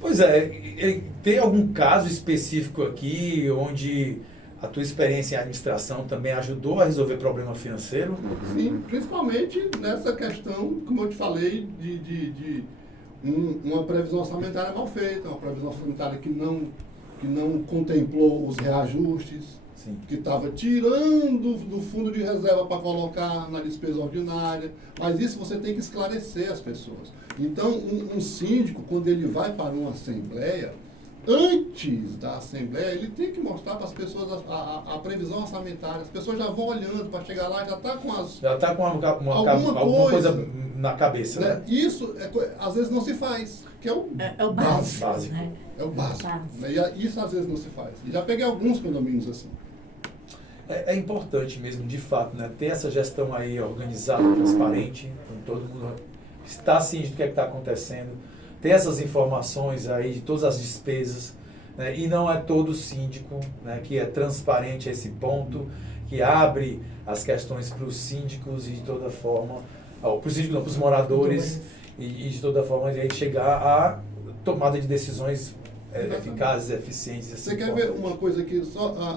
Pois é, tem algum caso específico aqui onde a tua experiência em administração também ajudou a resolver problema financeiro? Sim, principalmente nessa questão, como eu te falei, de uma previsão orçamentária mal feita, uma previsão orçamentária que não contemplou os reajustes. Sim. Que estava tirando do fundo de reserva para colocar na despesa ordinária. Mas isso você tem que esclarecer as pessoas. Então, um síndico, quando ele vai para uma assembleia, antes da assembleia, ele tem que mostrar para as pessoas a previsão orçamentária. As pessoas já vão olhando para chegar lá, já está com as... Já está com alguma coisa na cabeça, né? Isso, às vezes, não se faz, que é o básico. Né? É o básico. E isso, às vezes, não se faz. E já peguei alguns condomínios assim. É importante mesmo, de fato, né? Ter essa gestão aí organizada, transparente, com todo mundo está ciente do que está acontecendo, ter essas informações aí de todas as despesas, né? E não é todo síndico, né, que é transparente a esse ponto, que abre as questões para os síndicos e de toda forma, para os síndicos não, para os moradores, e de toda forma a gente chegar à tomada de decisões eficazes, eficientes. Assim. Você quer ver uma coisa aqui,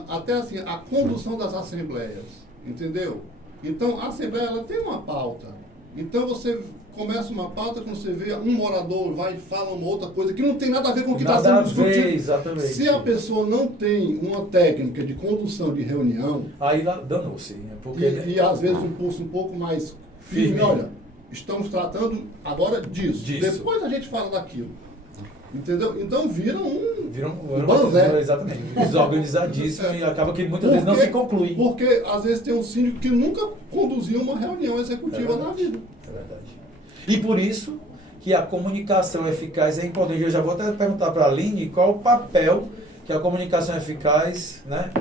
até assim, a condução das assembleias, entendeu? Então, a assembleia ela tem uma pauta. Então, você começa uma pauta, quando você vê um morador vai e fala uma outra coisa que não tem nada a ver com o que está sendo discutido. Exatamente. Se a pessoa não tem uma técnica de condução de reunião... Aí danou-se. Né? E às vezes um pulso um pouco mais firme. Olha, estamos tratando agora disso. Depois a gente fala daquilo. Entendeu? Então vira um banzé. Exatamente. Desorganizadíssimo e acaba que muitas vezes não se conclui. Porque às vezes tem um síndico que nunca conduziu uma reunião executiva na vida. É verdade. E por isso que a comunicação eficaz é importante. Eu já vou até perguntar para a Aline qual o papel que a comunicação eficaz, né,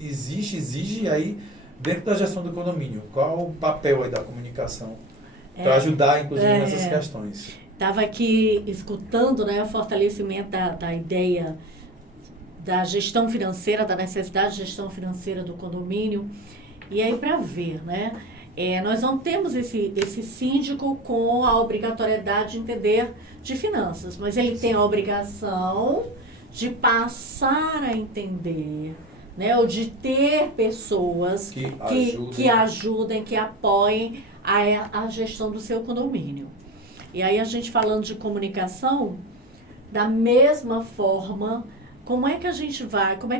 exige aí dentro da gestão do condomínio. Qual o papel aí da comunicação para ajudar, inclusive, nessas questões? Estava aqui escutando, né, o fortalecimento da ideia da gestão financeira, da necessidade de gestão financeira do condomínio. E aí, para ver, né, nós não temos esse síndico com a obrigatoriedade de entender de finanças, mas ele tem a obrigação de passar a entender, né, ou de ter pessoas que ajudem, que apoiem a gestão do seu condomínio. E aí a gente falando de comunicação, da mesma forma, como é que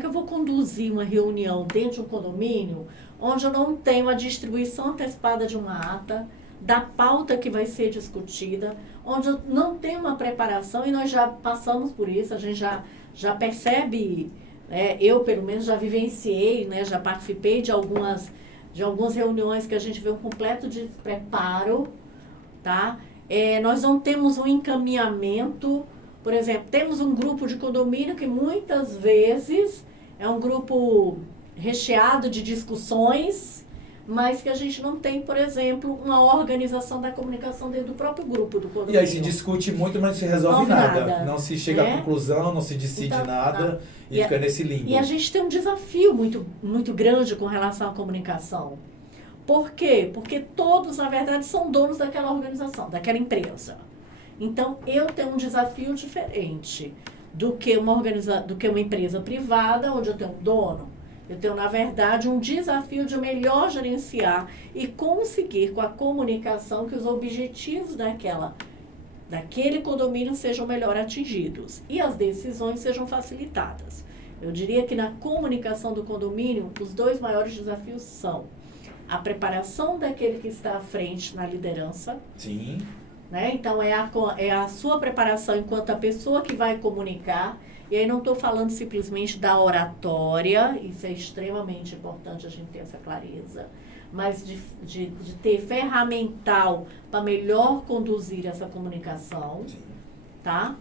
eu vou conduzir uma reunião dentro de um condomínio onde eu não tenho a distribuição antecipada de uma ata, da pauta que vai ser discutida, onde eu não tenho uma preparação, e nós já passamos por isso, a gente já percebe, eu pelo menos já vivenciei, né, já participei de algumas reuniões que a gente vê um completo despreparo, tá? Nós não temos um encaminhamento, por exemplo, temos um grupo de condomínio que muitas vezes é um grupo recheado de discussões, mas que a gente não tem, por exemplo, uma organização da comunicação dentro do próprio grupo do condomínio. E aí se discute muito, mas não se resolve nada. Não se chega à conclusão, não se decide nada e fica nesse limbo. E a gente tem um desafio muito, muito grande com relação à comunicação. Por quê? Porque todos, na verdade, são donos daquela organização, daquela empresa. Então, eu tenho um desafio diferente do que uma empresa privada, onde eu tenho um dono. Eu tenho, na verdade, um desafio de melhor gerenciar e conseguir, com a comunicação, que os objetivos daquele condomínio sejam melhor atingidos e as decisões sejam facilitadas. Eu diria que na comunicação do condomínio, os dois maiores desafios são a preparação daquele que está à frente na liderança. Sim. Né? Então, é a sua preparação enquanto a pessoa que vai comunicar. E aí não estou falando simplesmente da oratória, isso é extremamente importante a gente ter essa clareza, mas de ter ferramental para melhor conduzir essa comunicação, tá?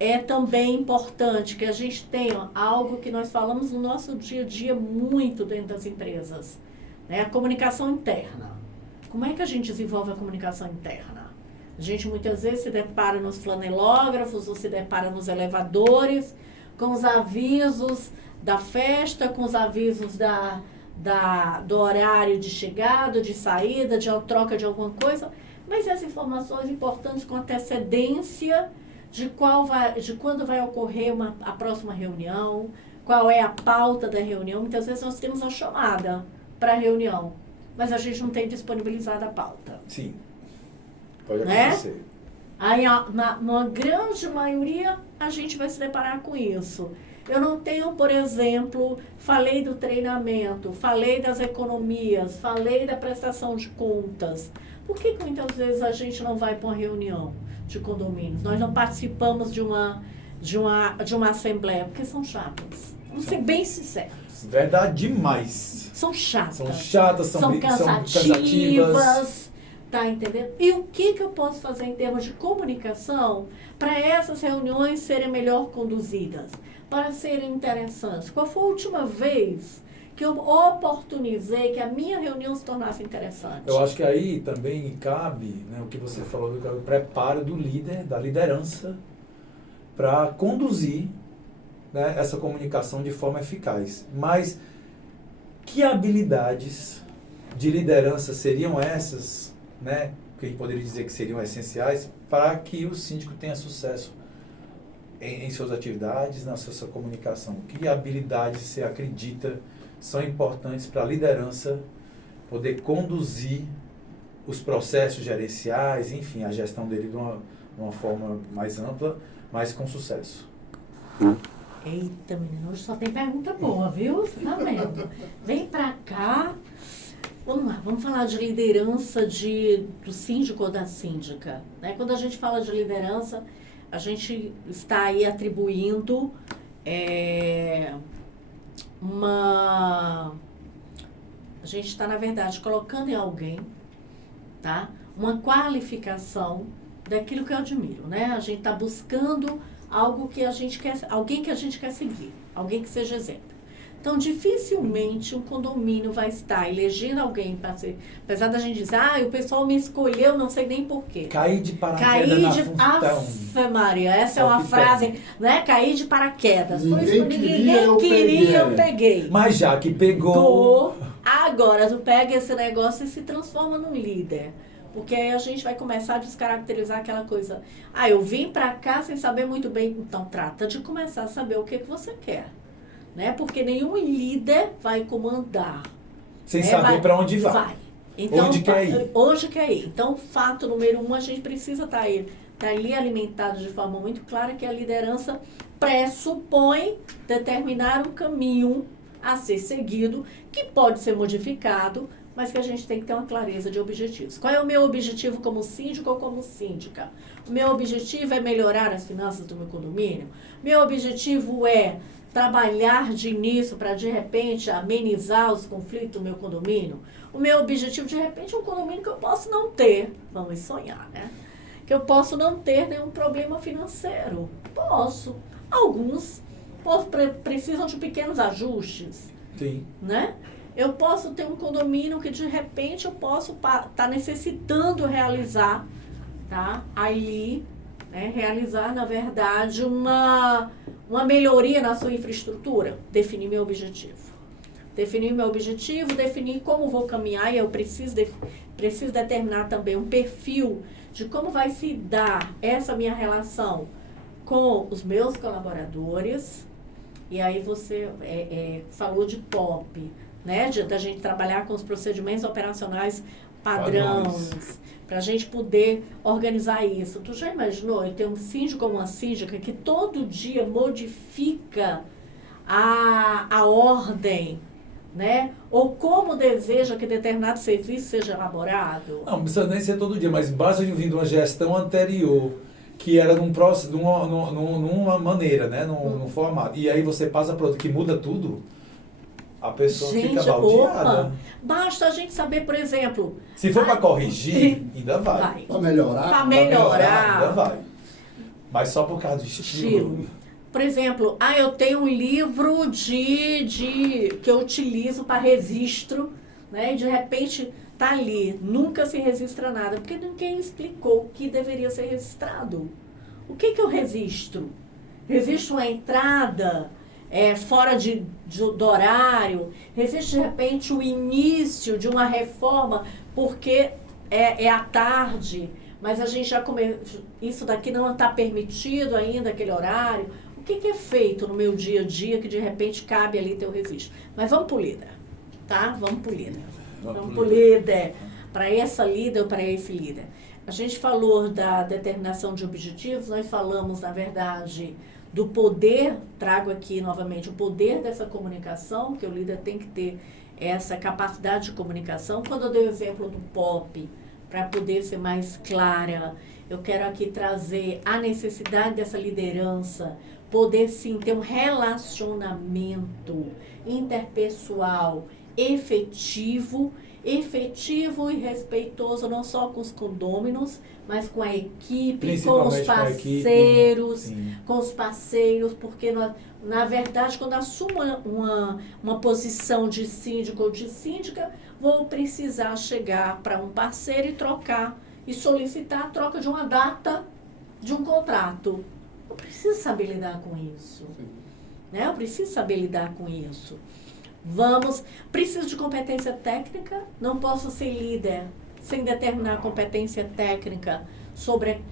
É também importante que a gente tenha algo que nós falamos no nosso dia a dia muito dentro das empresas, né? A comunicação interna. Como é que a gente desenvolve a comunicação interna? A gente muitas vezes se depara nos flanelógrafos ou se depara nos elevadores com os avisos da festa, com os avisos do horário de chegada, de saída, de troca de alguma coisa, mas as informações importantes com antecedência de quando vai ocorrer a próxima reunião, qual é a pauta da reunião. Muitas vezes nós temos a chamada para a reunião, mas a gente não tem disponibilizado a pauta. Sim. Pode acontecer. Né? Aí, numa grande maioria, a gente vai se deparar com isso. Eu não tenho, por exemplo, falei do treinamento, falei das economias, falei da prestação de contas. Por que muitas vezes a gente não vai para uma reunião de condomínios? Nós não participamos de uma assembleia, porque são chatas. Vamos ser bem sinceros. Verdade demais. São chatas. São cansativas. Tá entendendo? E o que eu posso fazer em termos de comunicação para essas reuniões serem melhor conduzidas, para serem interessantes? Qual foi a última vez que eu oportunizei que a minha reunião se tornasse interessante? Eu acho que aí também cabe, né, o que você falou do preparo do líder, da liderança, para conduzir, né, essa comunicação de forma eficaz. Mas que habilidades de liderança seriam essas, né, que a gente poderia dizer que seriam essenciais para que o síndico tenha sucesso em suas atividades, na sua comunicação? Que habilidades você acredita são importantes para a liderança poder conduzir os processos gerenciais, enfim, a gestão dele de uma forma mais ampla, mas com sucesso? Eita, menino, hoje só tem pergunta boa, viu? Você tá vendo? Vem pra cá. Vamos lá, vamos falar de liderança do síndico ou da síndica. Né? Quando a gente fala de liderança, a gente está aí atribuindo a gente está, na verdade, colocando em alguém, tá, uma qualificação daquilo que eu admiro. Né? A gente está buscando algo que a gente quer, alguém que a gente quer seguir, alguém que seja exemplo. Então, dificilmente um condomínio vai estar elegendo alguém para ser... Apesar da gente dizer, o pessoal me escolheu, não sei nem porquê. Cair de paraquedas na função. Ave Maria, essa é uma frase, né? Cair de paraquedas. Ninguém queria, eu peguei. Mas já que pegou... Agora, tu pega esse negócio e se transforma num líder. Porque aí a gente vai começar a descaracterizar aquela coisa. Eu vim para cá sem saber muito bem. Então, trata de começar a saber o que você quer. Né? Porque nenhum líder vai comandar. Sem saber para onde vai. Então, onde quer ir. Onde quer ir. Então, fato número 1, a gente precisa estar ali alimentado de forma muito clara que a liderança pressupõe determinar um caminho a ser seguido, que pode ser modificado, mas que a gente tem que ter uma clareza de objetivos. Qual é o meu objetivo como síndico ou como síndica? O meu objetivo é melhorar as finanças do meu condomínio? Meu objetivo é trabalhar de início para, de repente, amenizar os conflitos do meu condomínio? O meu objetivo, de repente, é um condomínio que eu posso não ter. Vamos sonhar, né? Que eu posso não ter nenhum problema financeiro. Posso. Alguns precisam de pequenos ajustes. Sim. Né? Eu posso ter um condomínio que, de repente, eu posso estar necessitando realizar, tá? Ali, né? Realizar, na verdade, uma melhoria na sua infraestrutura. Definir meu objetivo. Definir como vou caminhar, e eu preciso determinar também um perfil de como vai se dar essa minha relação com os meus colaboradores. E aí você falou de POP, né? Da gente trabalhar com os procedimentos operacionais padrões, para a gente poder organizar isso. Tu já imaginou eu ter um síndico ou uma síndica que todo dia modifica a ordem, né? Ou como deseja que determinado serviço seja elaborado? Não precisa nem ser todo dia, mas basta vir de uma gestão anterior, que era numa maneira, né? Num formato. E aí você passa para outro, que muda tudo. A pessoa fica baldeada. Basta a gente saber, por exemplo... Se for para corrigir, ainda vai. Para melhorar? Ainda vai. Mas só por causa do estilo. Por exemplo, eu tenho um livro que eu utilizo para registro, né? E de repente tá ali, nunca se registra nada, porque ninguém explicou o que deveria ser registrado. O que eu registro? Registro uma entrada fora do horário, registro de repente o início de uma reforma, porque é à tarde, mas a gente já isso daqui não está permitido ainda, aquele horário. O que é feito no meu dia a dia que de repente cabe ali ter o registro? Mas vamos pro líder, tá? Vamos pro líder. Vamos pro líder. Para essa líder ou para esse líder. A gente falou da determinação de objetivos, nós falamos, na verdade, do poder, trago aqui novamente o poder dessa comunicação, que o líder tem que ter essa capacidade de comunicação. Quando eu dei o exemplo do POP, para poder ser mais clara, eu quero aqui trazer a necessidade dessa liderança, poder sim ter um relacionamento interpessoal efetivo e respeitoso, não só com os condôminos, mas com a equipe, com os parceiros, porque na verdade, quando assumo uma posição de síndico ou de síndica, vou precisar chegar para um parceiro e trocar, e solicitar a troca de uma data de um contrato. Eu preciso saber lidar com isso. Né? Eu preciso saber lidar com isso. Preciso de competência técnica, não posso ser líder sem determinar competência técnica sobre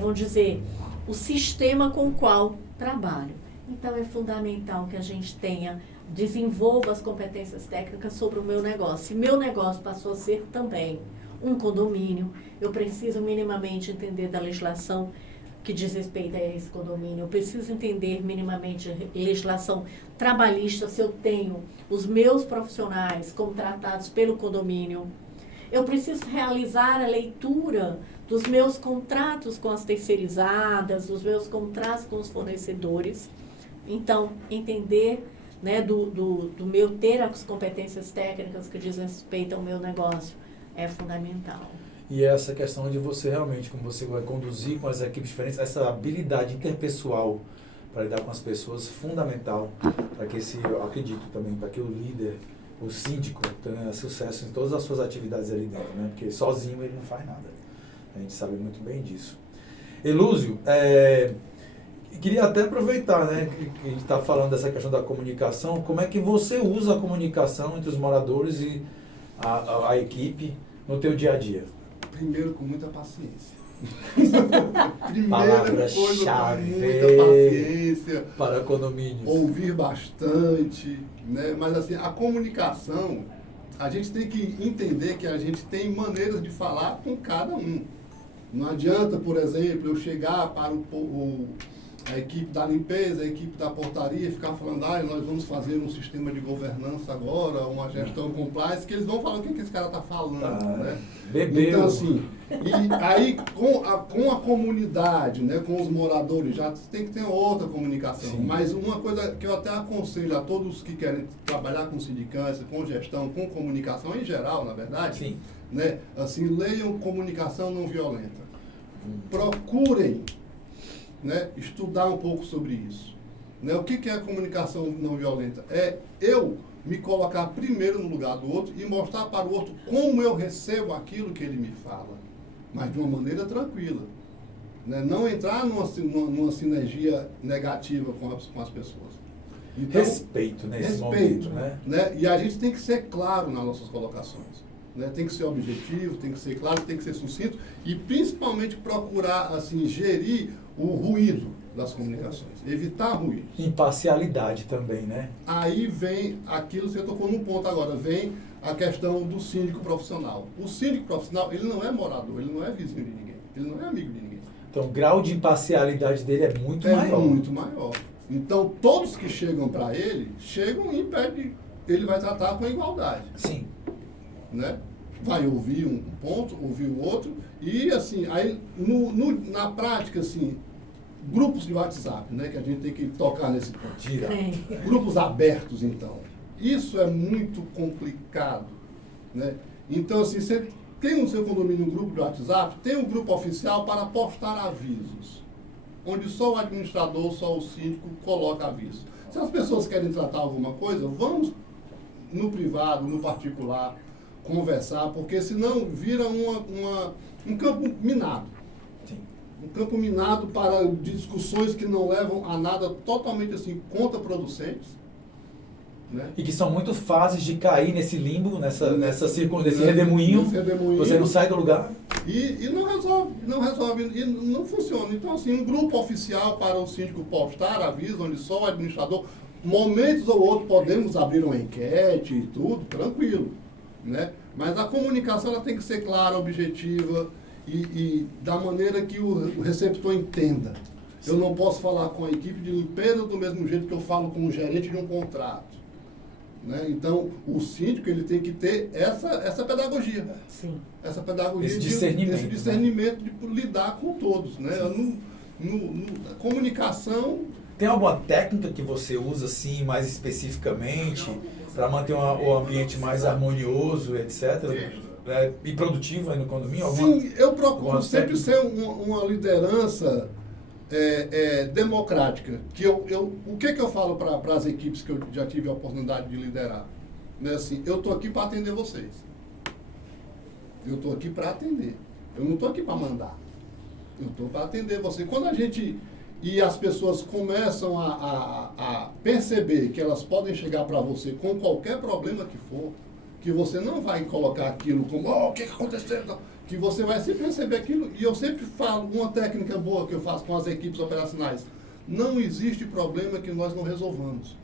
vamos dizer, o sistema com o qual trabalho. Então, é fundamental que a gente desenvolva as competências técnicas sobre o meu negócio. Se meu negócio passou a ser também um condomínio, eu preciso minimamente entender da legislação que diz respeito a esse condomínio. Eu preciso entender minimamente a legislação trabalhista, se eu tenho os meus profissionais contratados pelo condomínio. Eu preciso realizar a leitura dos meus contratos com as terceirizadas, dos meus contratos com os fornecedores. Então, entender, né, do meu ter as competências técnicas que dizem respeito ao meu negócio é fundamental. E essa questão de você realmente, como você vai conduzir com as equipes diferentes, essa habilidade interpessoal para lidar com as pessoas, fundamental para que eu acredito também, para que o líder, o síndico, tenha sucesso em todas as suas atividades ali dentro, né? Porque sozinho ele não faz nada. A gente sabe muito bem disso. Elúzio, queria até aproveitar, né, que a gente está falando dessa questão da comunicação, como é que você usa a comunicação entre os moradores e a equipe no teu dia a dia? Primeiro, com muita paciência. Palavra-chave muita paciência. Para condomínios. Ouvir bastante, né? Mas assim, a comunicação, a gente tem que entender que a gente tem maneiras de falar com cada um. Não adianta, por exemplo, eu chegar para a equipe da limpeza, a equipe da portaria, ficar falando, nós vamos fazer um sistema de governança agora, uma gestão compliance, que eles vão falar o que esse cara está falando, né? Bebeu. Então, assim, e aí com a comunidade, né, com os moradores, já tem que ter outra comunicação. Sim. Mas uma coisa que eu até aconselho a todos que querem trabalhar com sindicância, com gestão, com comunicação em geral, na verdade, Sim. né, assim, leiam Comunicação Não Violenta. Procurem, né, estudar um pouco sobre isso. Né? O que é a comunicação não violenta? É eu me colocar primeiro no lugar do outro e mostrar para o outro como eu recebo aquilo que ele me fala, mas de uma maneira tranquila. Né? Não entrar numa sinergia negativa com as pessoas. Então, Respeito nesse momento, né? E a gente tem que ser claro nas nossas colocações. Né? Tem que ser objetivo, tem que ser claro, tem que ser sucinto e principalmente procurar assim, gerir o ruído das comunicações, evitar ruído. Imparcialidade também, né? Aí vem aquilo, você tocou num ponto agora, vem a questão do síndico profissional. O síndico profissional, ele não é morador, ele não é vizinho de ninguém, ele não é amigo de ninguém. Então, o grau de imparcialidade dele é muito maior. É muito maior. Então, todos que chegam para ele, chegam e impedem, ele vai tratar com igualdade. Sim. Né? Vai ouvir um ponto, ouvir o outro, e assim, aí na prática, assim, grupos de WhatsApp, né, que a gente tem que tocar nesse ponto. Tira. Grupos abertos, então. Isso é muito complicado, né? Então, assim, você tem no seu condomínio um grupo de WhatsApp, tem um grupo oficial para postar avisos, onde só o administrador, só o síndico coloca aviso. Se as pessoas querem tratar alguma coisa, vamos no privado, no particular, conversar, porque senão vira um campo minado. Sim. Um campo minado para discussões que não levam a nada, totalmente assim, contraproducentes. Né? E que são muito fáceis de cair nesse limbo, nesse redemoinho. Você não sai do lugar. E não resolve, e não funciona. Então, assim, um grupo oficial para o síndico postar aviso, onde só o administrador, momentos ou outros podemos abrir uma enquete e tudo, tranquilo. Né? Mas a comunicação ela tem que ser clara, objetiva e da maneira que o receptor entenda. Sim. Eu não posso falar com a equipe de limpeza do mesmo jeito que eu falo com o gerente de um contrato. Né? Então, o síndico ele tem que ter essa pedagogia. Sim. Essa pedagogia, esse discernimento de lidar com todos. Né? A comunicação... Tem alguma técnica que você usa assim, mais especificamente, para manter o ambiente mais harmonioso, etc., e produtivo aí no condomínio? Sim, eu procuro sempre ser uma liderança democrática. O que eu falo para as equipes que eu já tive a oportunidade de liderar? Né, assim, eu estou aqui para atender vocês. Eu estou aqui para atender. Eu não estou aqui para mandar. Eu estou para atender você. Quando a gente... E as pessoas começam a perceber que elas podem chegar para você com qualquer problema que for, que você não vai colocar aquilo como, o que aconteceu? Que você vai sempre receber aquilo. E eu sempre falo, uma técnica boa que eu faço com as equipes operacionais, não existe problema que nós não resolvamos.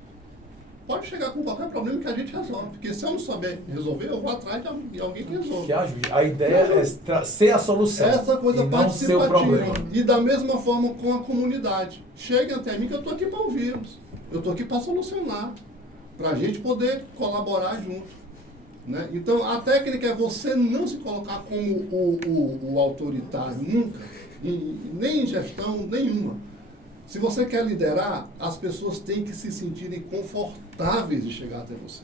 Pode chegar com qualquer problema que a gente resolve. Porque se eu não souber resolver, eu vou atrás de alguém que resolve. Que ajude. A ideia é ser a solução. Essa coisa e não ser o problema. E da mesma forma com a comunidade. Cheguem até mim que eu estou aqui para ouvi-los. Eu estou aqui para solucionar. Para a gente poder colaborar junto. Né? Então, a técnica é você não se colocar como o autoritário, nunca. Nem em gestão nenhuma. Se você quer liderar, as pessoas têm que se sentirem confortáveis de chegar até você.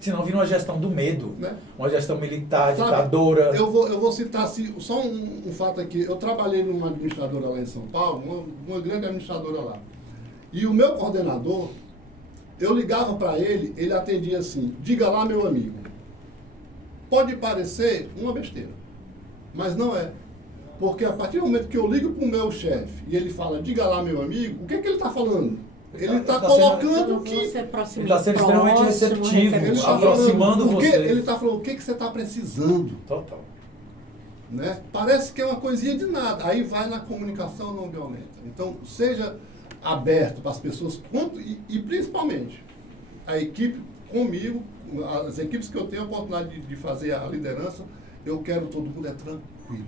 Senão vira uma gestão do medo, né? uma gestão militar, Sabe, ditadora. Eu vou citar assim, só um fato aqui. Eu trabalhei numa administradora lá em São Paulo, uma grande administradora lá. E o meu coordenador, eu ligava para ele, ele atendia assim: diga lá, meu amigo. Pode parecer uma besteira, mas não é. Porque a partir do momento que eu ligo para o meu chefe e ele fala, diga lá, meu amigo, o que ele está falando? Ele está colocando que... Ele está sendo extremamente receptivo, Ele tá aproximando falando, você. ele está falando o que você está precisando. Total. Né? Parece que é uma coisinha de nada. Aí vai na comunicação não violenta. Então, seja aberto para as pessoas, e principalmente a equipe comigo, as equipes que eu tenho a oportunidade de fazer a liderança, eu quero todo mundo tranquilo.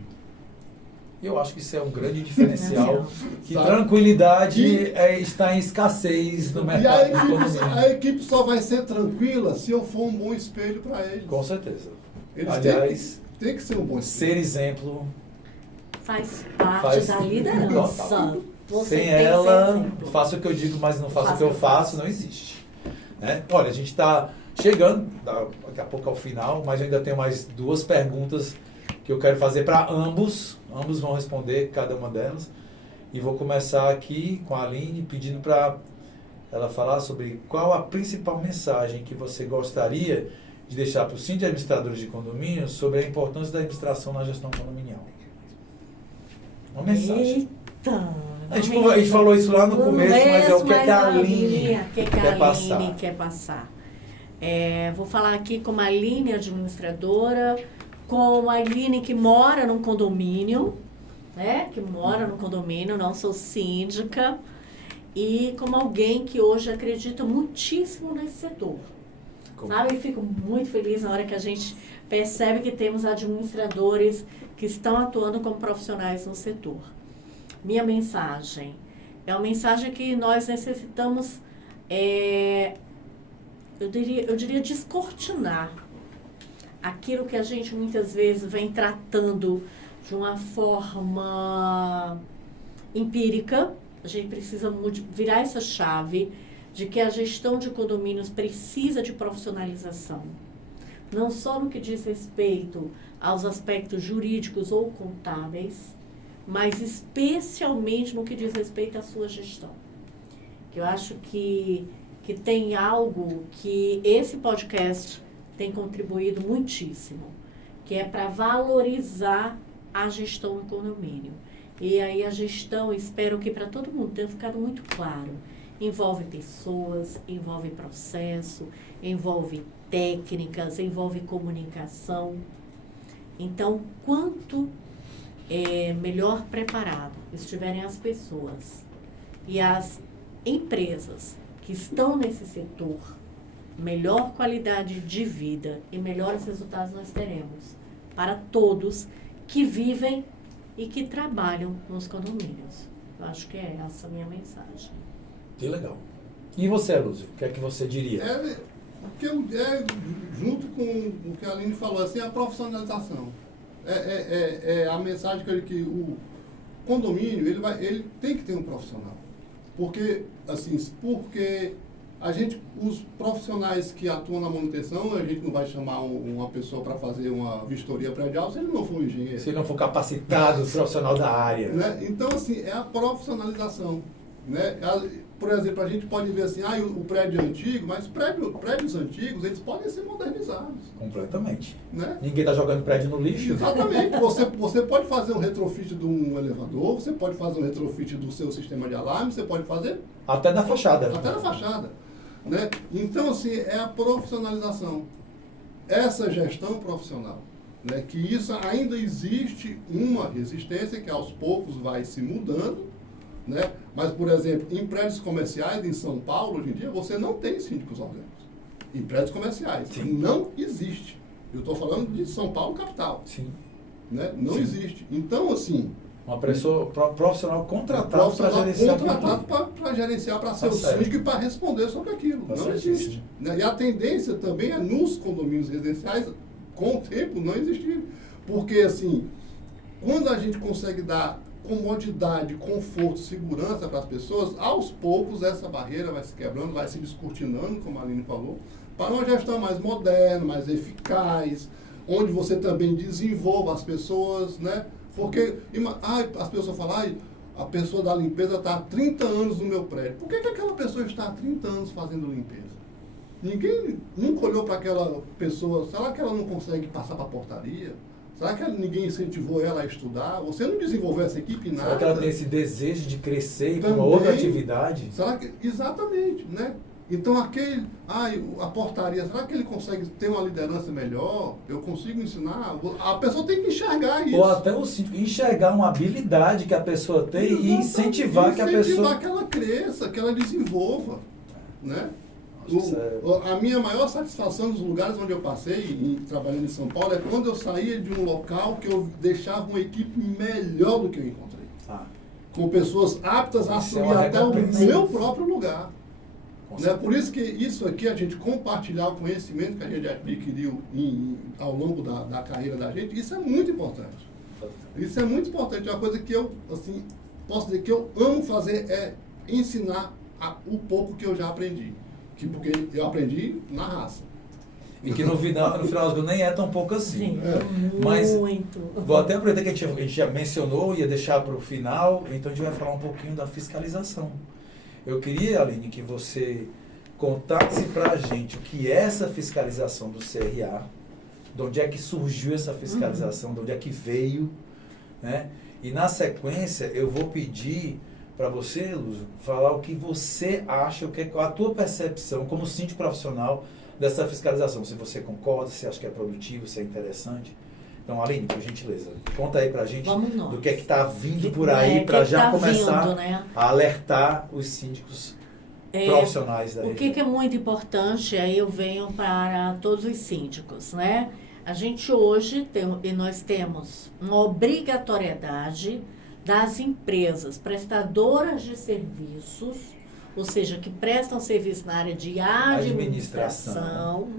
Eu acho que isso é um grande diferencial, que Sabe? tranquilidade E- está em escassez no E mercado de a condomínio. equipe só vai ser tranquila se eu for um bom espelho para eles. Com certeza. Eles Aliás, tem que ser um bom espelho. ser exemplo, Faz parte Faz- da liderança. Total. Você sem tem que ser ela, exemplo. faço o que eu digo, mas não faço o que eu faço, não existe. Né? Olha, a gente está chegando, daqui a pouco ao final, mas eu ainda tenho mais 2 perguntas que eu quero fazer para ambos. Ambos vão responder cada uma delas. E vou começar aqui com a Aline, pedindo para ela falar sobre qual a principal mensagem que você gostaria de deixar para os síndios administradores de condomínios sobre a importância da administração na gestão condominial. Uma mensagem. Eita! A gente falou isso lá no começo, mas é o que a Aline quer passar. Vou falar aqui com a Aline, administradora, com a Aline que mora num condomínio, né? Que mora num condomínio, não sou síndica, e como alguém que hoje acredita muitíssimo nesse setor. Sabe? Eu fico muito feliz na hora que a gente percebe que temos administradores que estão atuando como profissionais no setor. Minha mensagem é uma mensagem que nós necessitamos, eu diria descortinar aquilo que a gente muitas vezes vem tratando de uma forma empírica. A gente precisa virar essa chave de que a gestão de condomínios precisa de profissionalização. Não só no que diz respeito aos aspectos jurídicos ou contábeis, mas especialmente no que diz respeito à sua gestão. Eu acho que tem algo que esse podcast tem contribuído muitíssimo, que é para valorizar a gestão do condomínio. E aí a gestão, espero que para todo mundo tenha ficado muito claro, envolve pessoas, envolve processo, envolve técnicas, envolve comunicação. Então, quanto melhor preparado estiverem as pessoas e as empresas que estão nesse setor, melhor qualidade de vida e melhores resultados nós teremos para todos que vivem e que trabalham nos condomínios. Eu acho que é essa a minha mensagem. Que legal. E você, Lúcio, o que é que você diria? Junto com o que a Aline falou, assim, a profissionalização. A mensagem que o condomínio, ele tem que ter um profissional. Porque os profissionais que atuam na manutenção, a gente não vai chamar uma pessoa para fazer uma vistoria predial se ele não for um engenheiro. Se ele não for capacitado, profissional da área. Né? Então, assim, é a profissionalização. Né? Por exemplo, a gente pode ver assim, o prédio é antigo, mas prédios antigos, eles podem ser modernizados. Completamente. Né? Ninguém está jogando prédio no lixo. Exatamente. Você pode fazer um retrofit de um elevador, você pode fazer um retrofit do seu sistema de alarme, você pode fazer... Até na fachada. Até na fachada. Né? Então, assim, é a profissionalização. Essa gestão profissional. Né? Que isso ainda existe uma resistência que aos poucos vai se mudando. Né? Mas, por exemplo, em prédios comerciais em São Paulo, hoje em dia, você não tem síndicos orgânicos. Em prédios comerciais. Sim. Não existe. Eu estou falando de São Paulo, capital. Sim. Né? Não Sim. existe. Então, assim... Uma pessoa profissional contratado para gerenciar. Contratado para gerenciar, para ser o síndico e para responder sobre aquilo. Não existe. Né? E a tendência também é nos condomínios residenciais, com o tempo, não existir. Porque, assim, quando a gente consegue dar comodidade, conforto, segurança para as pessoas, aos poucos essa barreira vai se quebrando, vai se descortinando, como a Aline falou, para uma gestão mais moderna, mais eficaz, onde você também desenvolva as pessoas, né? Porque as pessoas falam, a pessoa da limpeza está há 30 anos no meu prédio. Por que aquela pessoa está há 30 anos fazendo limpeza? Ninguém nunca olhou para aquela pessoa, será que ela não consegue passar para a portaria? Será que ninguém incentivou ela a estudar? Você não desenvolveu essa equipe nada? Será que ela tem esse desejo de crescer e com uma Também. outra atividade? Será que, exatamente, né? Então a portaria, será que ele consegue ter uma liderança melhor? Eu consigo ensinar? A pessoa tem que enxergar isso. Ou até o síndico enxergar uma habilidade que a pessoa tem e incentivar que a pessoa... Incentivar que ela cresça, que ela desenvolva, né? A minha maior satisfação nos lugares onde eu passei, trabalhando em São Paulo, é quando eu saía de um local que eu deixava uma equipe melhor do que eu encontrei. Com pessoas aptas a assumir até o meu próprio lugar. Né? Por isso que isso aqui, a gente compartilhar o conhecimento que a gente adquiriu ao longo da carreira da gente, isso é muito importante. Isso é muito importante. É uma coisa que eu, assim, posso dizer que eu amo fazer, é ensinar o pouco que eu já aprendi. Porque eu aprendi na raça. E que no final nem é tão pouco assim. Sim, Mas muito. Vou até aproveitar que a gente já mencionou, ia deixar para o final, então a gente vai falar um pouquinho da fiscalização. Eu queria, Aline, que você contasse para a gente o que é essa fiscalização do CRA, de onde é que surgiu essa fiscalização, de onde é que veio, né? E na sequência eu vou pedir para você, Lúcio, falar o que você acha, o que é a tua percepção como síndico profissional dessa fiscalização. Se você concorda, se acha que é produtivo, se é interessante. Então, Aline, por gentileza, conta aí pra gente do que é que está vindo por aí para já começar né? a alertar os síndicos profissionais da região. O que é muito importante, aí eu venho para todos os síndicos, né? A gente hoje nós temos uma obrigatoriedade das empresas prestadoras de serviços, ou seja, que prestam serviço na área de administração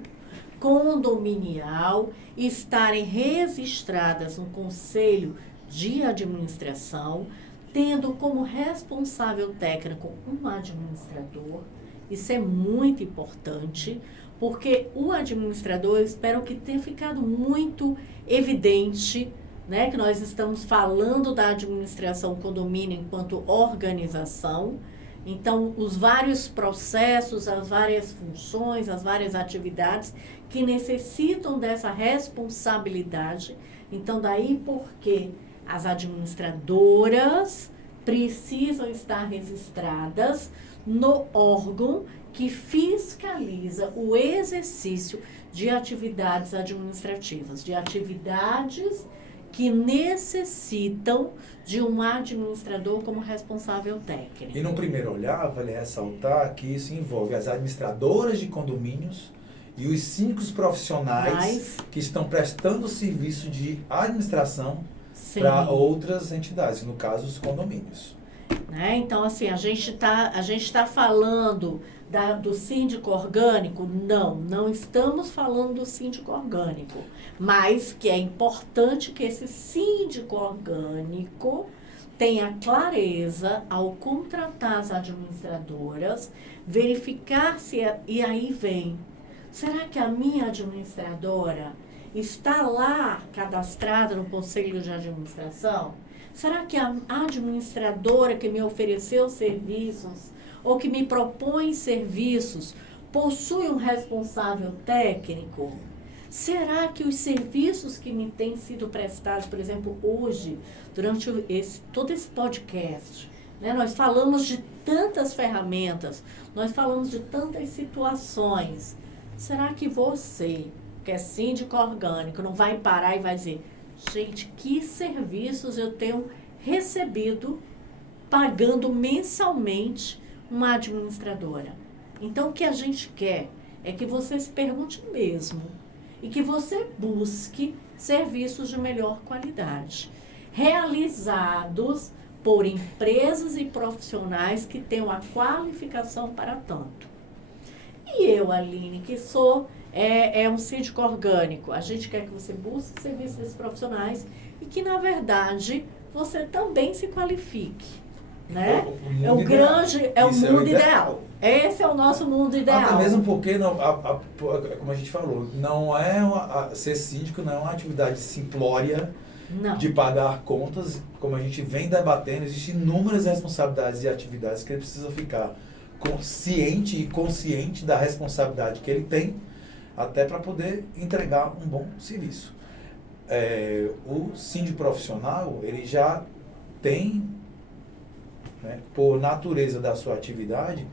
condominial, estarem registradas no Conselho de Administração, tendo como responsável técnico um administrador. Isso é muito importante, porque o administrador, eu espero que tenha ficado muito evidente, né, que nós estamos falando da administração condomínio enquanto organização. Então, os vários processos, as várias funções, as várias atividades que necessitam dessa responsabilidade. Então, daí porque as administradoras precisam estar registradas no órgão que fiscaliza o exercício de atividades administrativas, de atividades que necessitam de um administrador como responsável técnico. E no primeiro olhar, vale ressaltar que isso envolve as administradoras de condomínios e os síndicos profissionais que estão prestando serviço de administração para outras entidades, no caso os condomínios. Né? Então, assim, a gente tá falando do síndico orgânico? Não estamos falando do síndico orgânico, mas que é importante que esse síndico orgânico tenha clareza ao contratar as administradoras, verificar se, e aí vem, será que a minha administradora está lá cadastrada no Conselho de Administração? Será que a administradora que me ofereceu serviços ou que me propõe serviços possui um responsável técnico? Será que os serviços que me têm sido prestados, por exemplo, hoje, durante todo esse podcast, né, nós falamos de tantas ferramentas, nós falamos de tantas situações. Será que você, que é síndico orgânico, não vai parar e vai dizer, gente, que serviços eu tenho recebido pagando mensalmente uma administradora? Então, o que a gente quer é que você se pergunte mesmo e que você busque serviços de melhor qualidade, realizados por empresas e profissionais que tenham a qualificação para tanto. E eu, Aline, que sou um síndico orgânico, a gente quer que você busque serviços desses profissionais e que, na verdade, você também se qualifique. Né? É o mundo ideal. Esse é o nosso mundo ideal. Até mesmo porque, como a gente falou, não é ser síndico não é uma atividade simplória Não. de pagar contas. Como a gente vem debatendo, existem inúmeras responsabilidades e atividades que ele precisa ficar ciente e consciente da responsabilidade que ele tem, até para poder entregar um bom serviço. O síndico profissional, ele já tem, né, por natureza da sua atividade,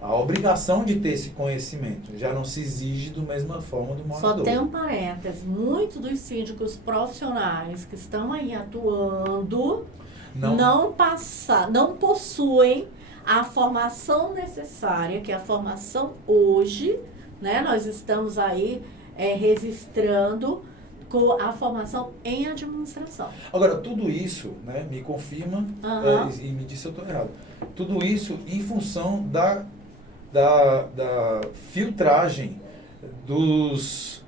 a obrigação de ter esse conhecimento. Já não se exige da mesma forma do morador. Só tem um parênteses. Muitos dos síndicos profissionais que estão aí atuando não possuem a formação necessária, que é a formação hoje, né? Nós estamos aí registrando com a formação em administração. Agora, tudo isso, né, me confirma e me diz se eu estou errado. Tudo isso em função da filtragem dos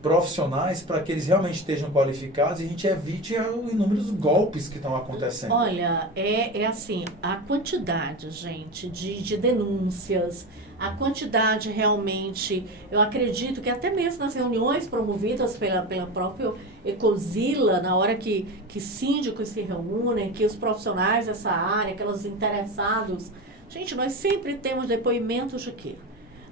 profissionais para que eles realmente estejam qualificados e a gente evite os inúmeros golpes que estão acontecendo. Olha, é assim, a quantidade, gente, de denúncias, a quantidade realmente, eu acredito que até mesmo nas reuniões promovidas pela própria Ecosila, na hora que síndicos se reúnem, que os profissionais dessa área, aqueles interessados, gente, nós sempre temos depoimentos de quê?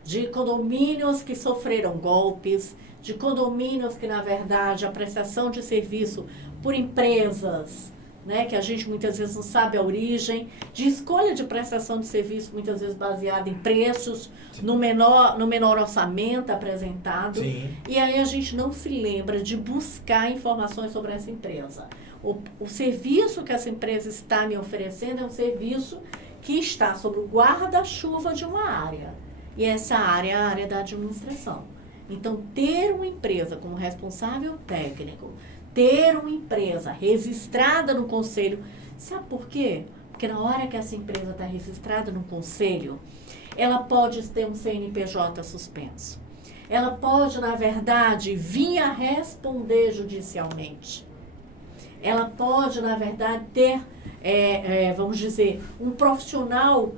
De condomínios que sofreram golpes, de condomínios que, na verdade, a prestação de serviço por empresas, né, que a gente muitas vezes não sabe a origem, de escolha de prestação de serviço, muitas vezes baseada em preços, no menor orçamento apresentado. Sim. E aí a gente não se lembra de buscar informações sobre essa empresa. O serviço que essa empresa está me oferecendo é um serviço que está sob o guarda-chuva de uma área. E essa área é a área da administração. Então, ter uma empresa como responsável técnico, ter uma empresa registrada no conselho, sabe por quê? Porque na hora que essa empresa está registrada no conselho, ela pode ter um CNPJ suspenso. Ela pode, na verdade, vir a responder judicialmente. Ela pode, na verdade, ter, vamos dizer, um profissional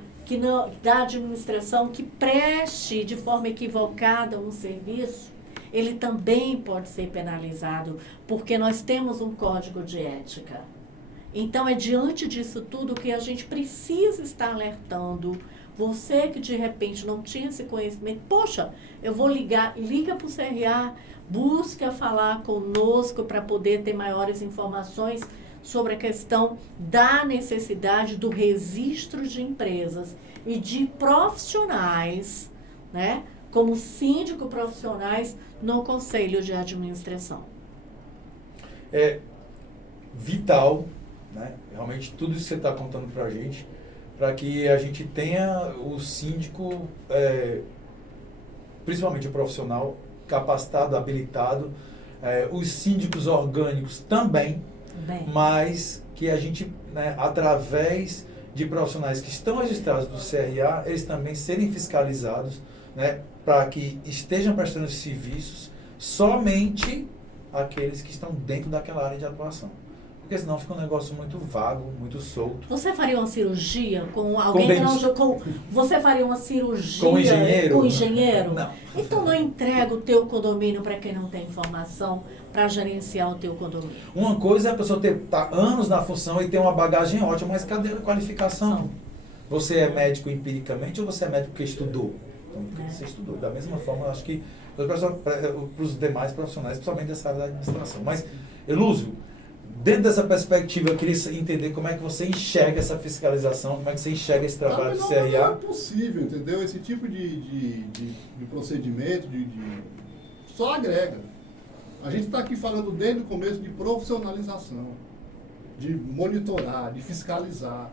da administração que preste de forma equivocada um serviço, ele também pode ser penalizado, porque nós temos um código de ética. Então, é diante disso tudo que a gente precisa estar alertando. Você que de repente não tinha esse conhecimento, poxa, eu vou liga para o CRA, busca falar conosco para poder ter maiores informações sobre a questão da necessidade do registro de empresas e de profissionais, né, como síndico profissionais no Conselho de Administração. É vital, né, realmente tudo isso que você está contando para a gente, para que a gente tenha o síndico, principalmente o profissional, capacitado, habilitado, os síndicos orgânicos também, mas que a gente, né, através de profissionais que estão registrados do CRA, eles também serem fiscalizados, né, para que estejam prestando serviços somente aqueles que estão dentro daquela área de atuação. Porque senão fica um negócio muito vago, muito solto. Você faria uma cirurgia com alguém que não... Você faria uma cirurgia com engenheiro? Com engenheiro? Não. Então não entrega o teu condomínio para quem não tem informação para gerenciar o teu condomínio. Uma coisa é a pessoa estar anos na função e ter uma bagagem ótima, mas cadê a qualificação? Você é médico empiricamente ou você é médico que estudou? Então, porque você estudou. Da mesma forma, eu acho que para os demais profissionais, principalmente dessa área da administração. Mas, Elúzio, dentro dessa perspectiva, eu queria entender como é que você enxerga essa fiscalização, como é que você enxerga esse trabalho do CRA. Não é possível, entendeu? Esse tipo de procedimento só agrega. A gente está aqui falando desde o começo de profissionalização, de monitorar, de fiscalizar.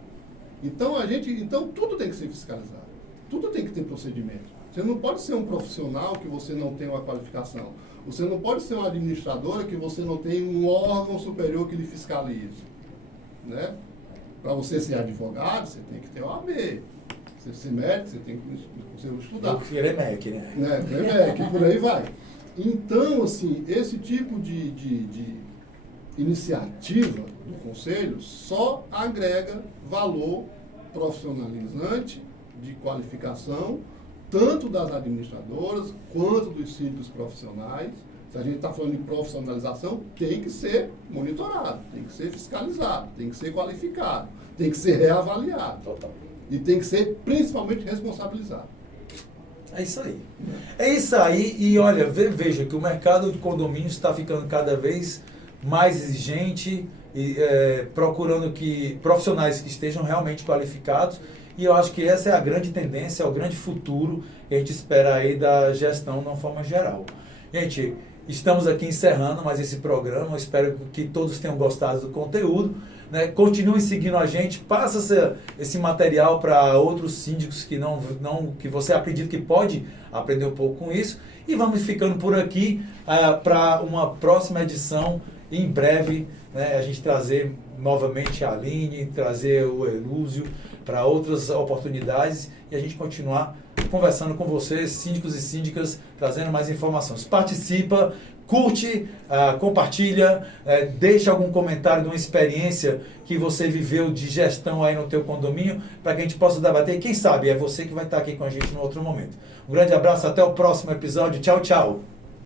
Então, tudo tem que ser fiscalizado. Tudo tem que ter procedimento. Você não pode ser um profissional que você não tem uma qualificação. Você não pode ser uma administradora que você não tem um órgão superior que lhe fiscalize. Né? Para você ser advogado, você tem que ter OAB. Você ser médico, você tem que estudar. Eu queria MEC, né? MEC, por aí vai. Então, assim, esse tipo de iniciativa do Conselho só agrega valor profissionalizante de qualificação, tanto das administradoras quanto dos síndicos profissionais. Se a gente está falando de profissionalização, tem que ser monitorado, tem que ser fiscalizado, tem que ser qualificado, tem que ser reavaliado. Total. E tem que ser principalmente responsabilizado. É isso aí. É isso aí. E olha, veja que o mercado de condomínios está ficando cada vez mais exigente e procurando que profissionais que estejam realmente qualificados. E eu acho que essa é a grande tendência, é o grande futuro que a gente espera aí da gestão de uma forma geral. Gente, estamos aqui encerrando mais esse programa. Eu espero que todos tenham gostado do conteúdo. Né? Continuem seguindo a gente, passa esse material para outros síndicos que você acredita que pode aprender um pouco com isso. E vamos ficando por aqui para uma próxima edição. Em breve, né, a gente trazer novamente a Aline, trazer o Elúzio para outras oportunidades e a gente continuar conversando com vocês, síndicos e síndicas, trazendo mais informações. Participa, curte, compartilha, deixa algum comentário de uma experiência que você viveu de gestão aí no teu condomínio, para que a gente possa debater. E quem sabe é você que vai estar aqui com a gente no outro momento. Um grande abraço, até o próximo episódio. Tchau, tchau.